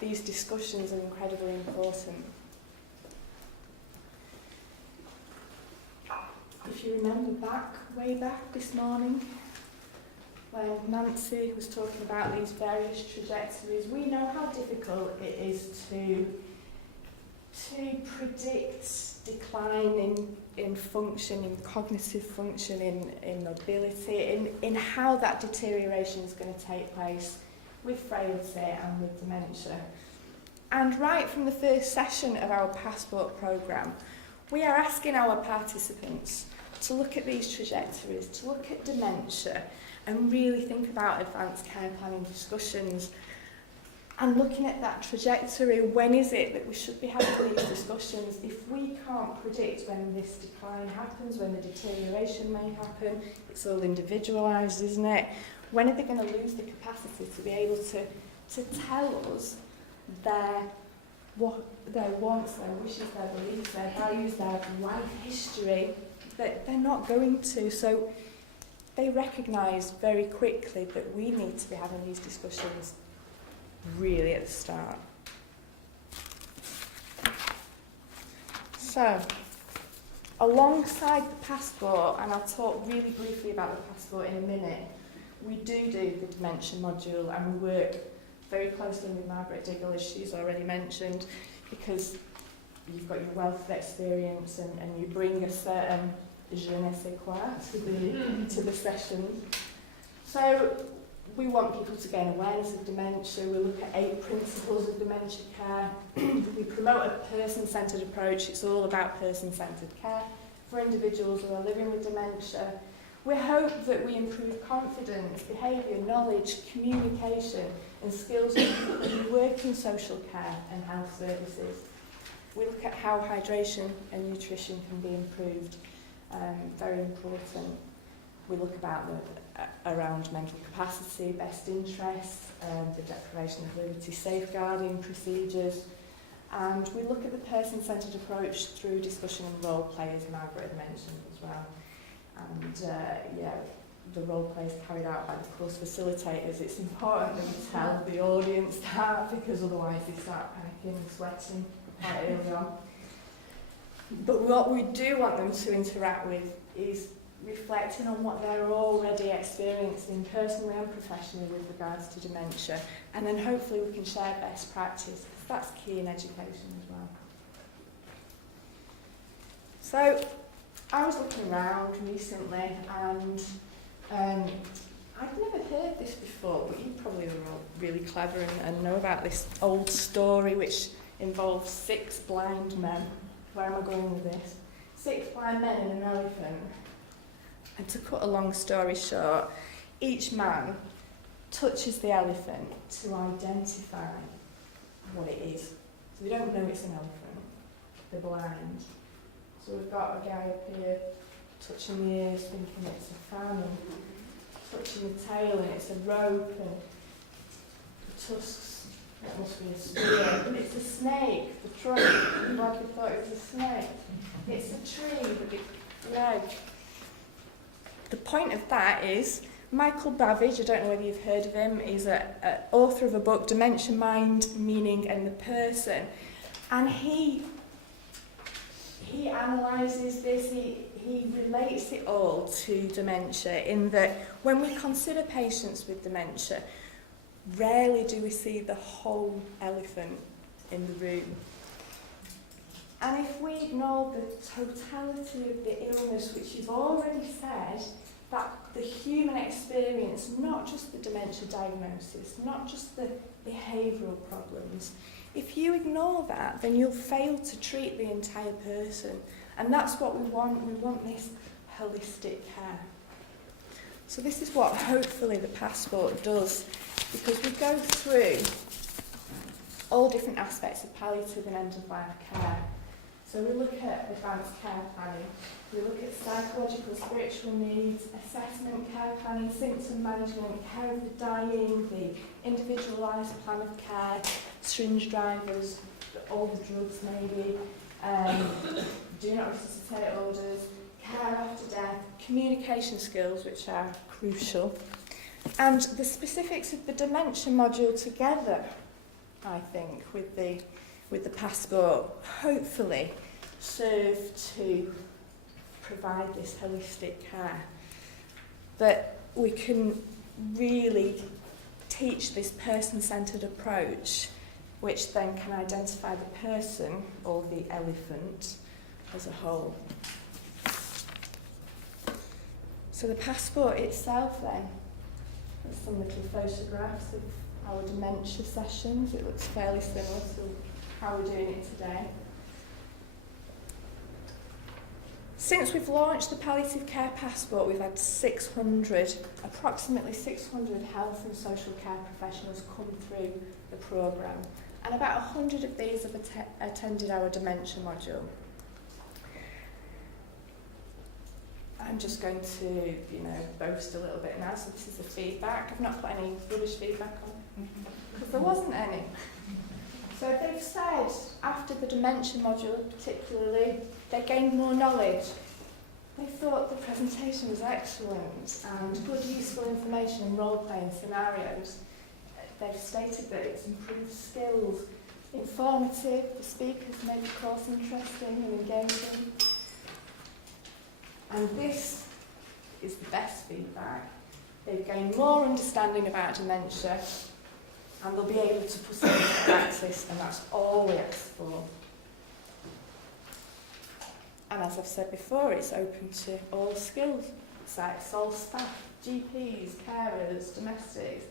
These discussions are incredibly important. if you remember way back this morning, when Nancy was talking about these various trajectories, we know how difficult it is to predict decline in function, in cognitive function, in mobility, in how that deterioration is going to take place with frailty and with dementia. And right from the first session of our passport programme, we are asking our participants to look at these trajectories, to look at dementia, and really think about advanced care planning discussions. And looking at that trajectory, when is it that we should be having these discussions? If we can't predict when this decline happens, when the deterioration may happen, it's all individualised, isn't it? When are they going to lose the capacity to be able to tell us their wants, their wishes, their beliefs, their values, their life history? That they're not going to. So they recognise very quickly that we need to be having these discussions really at the start. So, alongside the passport, and I'll talk really briefly about the passport in a minute, we do the dementia module, and we work very closely with Margaret Diggle, as she's already mentioned, because you've got your wealth of experience and you bring a certain je ne sais quoi to the sessions. So we want people to gain awareness of dementia. We look at 8 principles of dementia care. We promote a person-centred approach. It's all about person-centred care for individuals who are living with dementia. We hope that we improve confidence, behaviour, knowledge, communication and skills of people who work in social care and health services. We look at how hydration and nutrition can be improved, very important. We look about around mental capacity, best interests, the deprivation of liberty safeguarding procedures, and we look at the person-centred approach through discussion and role play, as Margaret had mentioned as well. And the role play is carried out by the course facilitators. It's important that we tell the audience that, because otherwise they start panicking and sweating quite early on. But what we do want them to interact with is reflecting on what they're already experiencing personally and professionally with regards to dementia, and then hopefully we can share best practice, because that's key in education as well. So I was looking around recently, and I'd never heard this before, but you probably are all really clever and know about this old story which involves 6 blind men. Where am I going with this? 6 blind men and an elephant. And to cut a long story short, each man touches the elephant to identify what it is. So they don't know it's an elephant, they're blind. So we've got a guy up here touching the ears, thinking it's a fan, and touching the tail, and it's a rope, and the tusks, that must be a spear, and it's a snake, the trunk, like I thought it was a snake. It's a tree, the big leg. The point of that is, Michael Babbage, I don't know whether you've heard of him, he's an author of a book, Dementia, Mind, Meaning and the Person, and he analyses this, he relates it all to dementia, in that when we consider patients with dementia, rarely do we see the whole elephant in the room. And if we ignore the totality of the illness, which you've already said, that the human experience, not just the dementia diagnosis, not just the behavioural problems, if you ignore that, then you'll fail to treat the entire person. And that's what we want. We want this holistic care. So this is what hopefully the passport does, because we go through all different aspects of palliative and end-of-life care. So we look at advanced care planning, we look at psychological, spiritual needs, assessment, care planning, symptom management, care of the dying, the individualised plan of care, syringe drivers, all the drugs maybe, do not resuscitate orders, care after death, communication skills, which are crucial, and the specifics of the dementia module together, I think, with the passport, hopefully serve to provide this holistic care. That we can really teach this person-centred approach, which then can identify the person or the elephant as a whole. So the passport itself then, there's some little photographs of our dementia sessions. It looks fairly similar to how we're doing it today. Since we've launched the Palliative Care Passport, we've had approximately 600 health and social care professionals come through the programme, and about 100 of these have attended our dementia module. I'm just going to, boast a little bit now, so this is the feedback. I've not put any rubbish feedback on, because there wasn't any. So they've said, after the dementia module particularly, they gained more knowledge. They thought the presentation was excellent and good useful information and role-playing scenarios. They've stated that it's improved skills, informative, the speakers made the course interesting and engaging. And this is the best feedback. They've gained more understanding about dementia, and they'll be able to put it into practice, and that's all we ask for. And as I've said before, it's open to all skills sets, all staff, GPs, carers, domestics.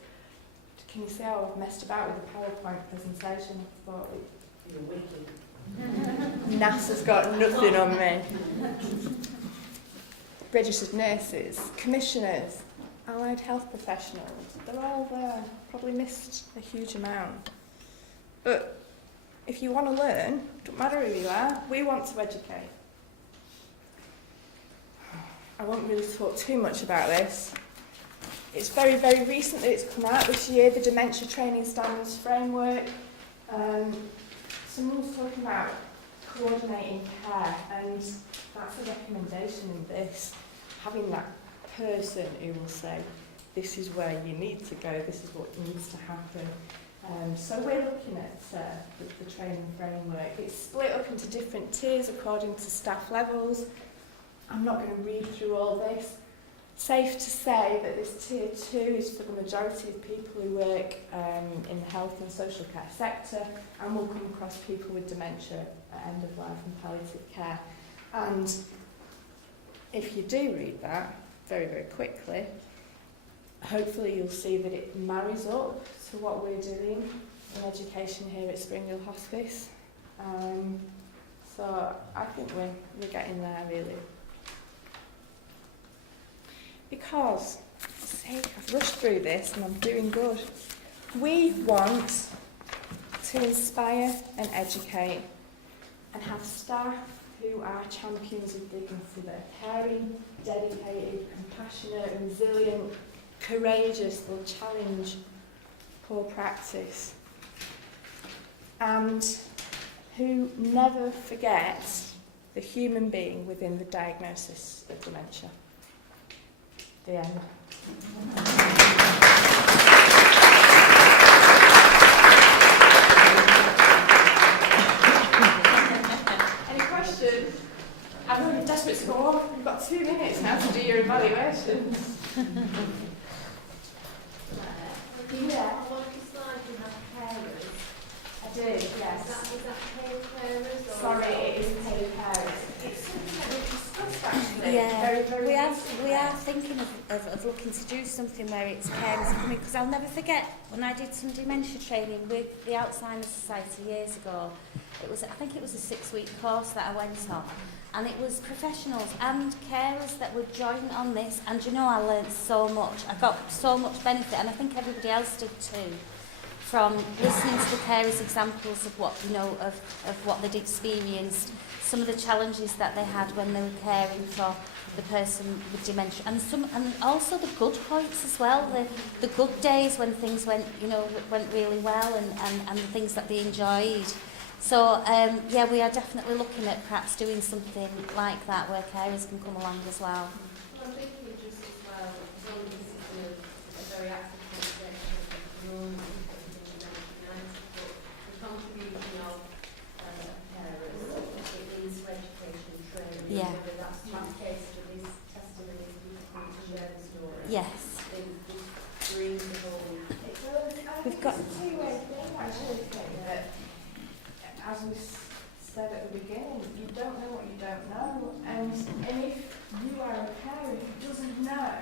Can you see how I've messed about with the PowerPoint presentation? I thought you're wicked. NASA's got nothing on me. Registered nurses, commissioners, allied health professionals, they're all there. Probably missed a huge amount. But if you want to learn, don't matter who you are, we want to educate. I won't really talk too much about this. It's very, very recent that it's come out this year, the Dementia Training Standards Framework. Someone was talking about coordinating care, and that's a recommendation in this. Having that person who will say, this is where you need to go, this is what needs to happen. So we're looking at the training framework. It's split up into different tiers according to staff levels. I'm not going to read through all this. Safe to say that this tier 2 is for the majority of people who work in the health and social care sector, and will come across people with dementia at end of life and palliative care. And if you do read that very, very quickly, hopefully you'll see that it marries up to what we're doing in education here at Springhill Hospice. So I think we're getting there, really. Because, see, I've rushed through this and I'm doing good. We want to inspire and educate and have staff who are champions of dignity. They're caring, dedicated, compassionate, resilient, courageous. They'll challenge poor practice. And who never forgets the human being within the diagnosis of dementia. The end. Any questions? I'm on a desperate score. You've got 2 minutes now to do your evaluations. Yeah. On one of the slides you have carers. I do, yes. Is that paid carers? Or Sorry, it is paid carers. It's something that we've discussed actually. Yeah, Very, very recently. we are thinking of looking to do something where it's carers coming, because I'll never forget when I did some dementia training with the Alzheimer's Society years ago. I think it was a 6-week course that I went on, and it was professionals and carers that would join on this, and I learnt so much. I got so much benefit, and I think everybody else did too, from listening to the carers' examples of what of what they'd experienced, some of the challenges that they had when they were caring for the person with dementia, and also the good points as well, the good days when things went really well, and the things that they enjoyed. So yeah, we are definitely looking at perhaps doing something like that where carers can come along as well. Well, I'm thinking just as well, as long as this is a very active conversation of the room, the contribution of carers into education and training, Yeah. whether that's Namaste Yes. We've got a two-way thing actually, that as we said at the beginning, you don't know what you don't know, and if you are a carer who doesn't know,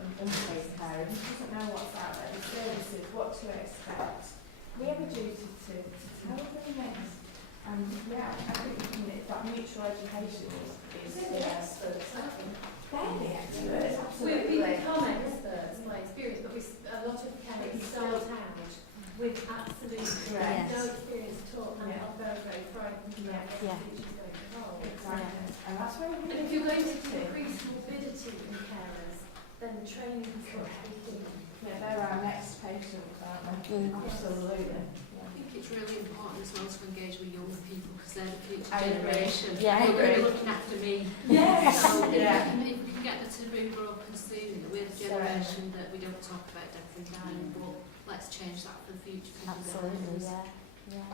an unpaid carer who doesn't know what's out there, the services, what to expect, we have a duty to tell them this. And yeah, I think that mutual education is the experts. They're the experts, absolutely. We become experts by experience, but a lot of carers start out with absolutely no experience at all and are very, very frightened about what the future's going to hold. Exactly. And that's where we And if you're going to increase morbidity in carers, then the training has got to be key. yeah, they're our next patients, aren't they? Absolutely. I think it's really important as well to engage with young people because they're the future I agree. generation. Yeah, I They're going to be agree. looking after me. Yes. So Yeah. if we can get them to move up and soon, we're the generation that we don't talk about death and dying, but let's change that for the future. Absolutely, yeah.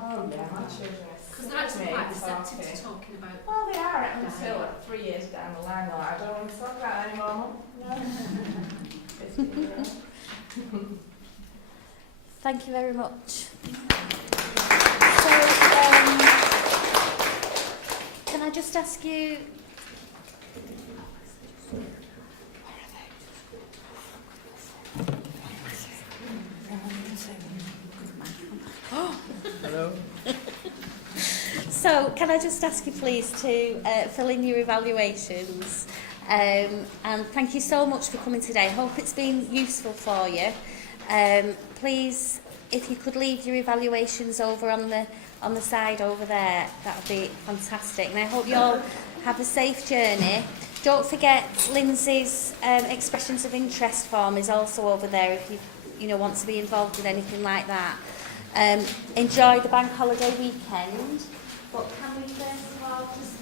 Oh yeah, my children are Because they're actually quite receptive to talking. talking about. Well, they are until like 3 years down the line. Like, I don't want to talk about it anymore. Mum. No. It's been real. Thank you very much. So, can I just ask you? Hello. So, can I just ask you please to fill in your evaluations? And thank you so much for coming today. Hope it's been useful for you. Please, if you could leave your evaluations over on the side over there, that would be fantastic. And I hope you all have a safe journey. Don't forget Lindsay's expressions of interest form is also over there if you want to be involved with anything like that. Enjoy the bank holiday weekend. But can we first of all just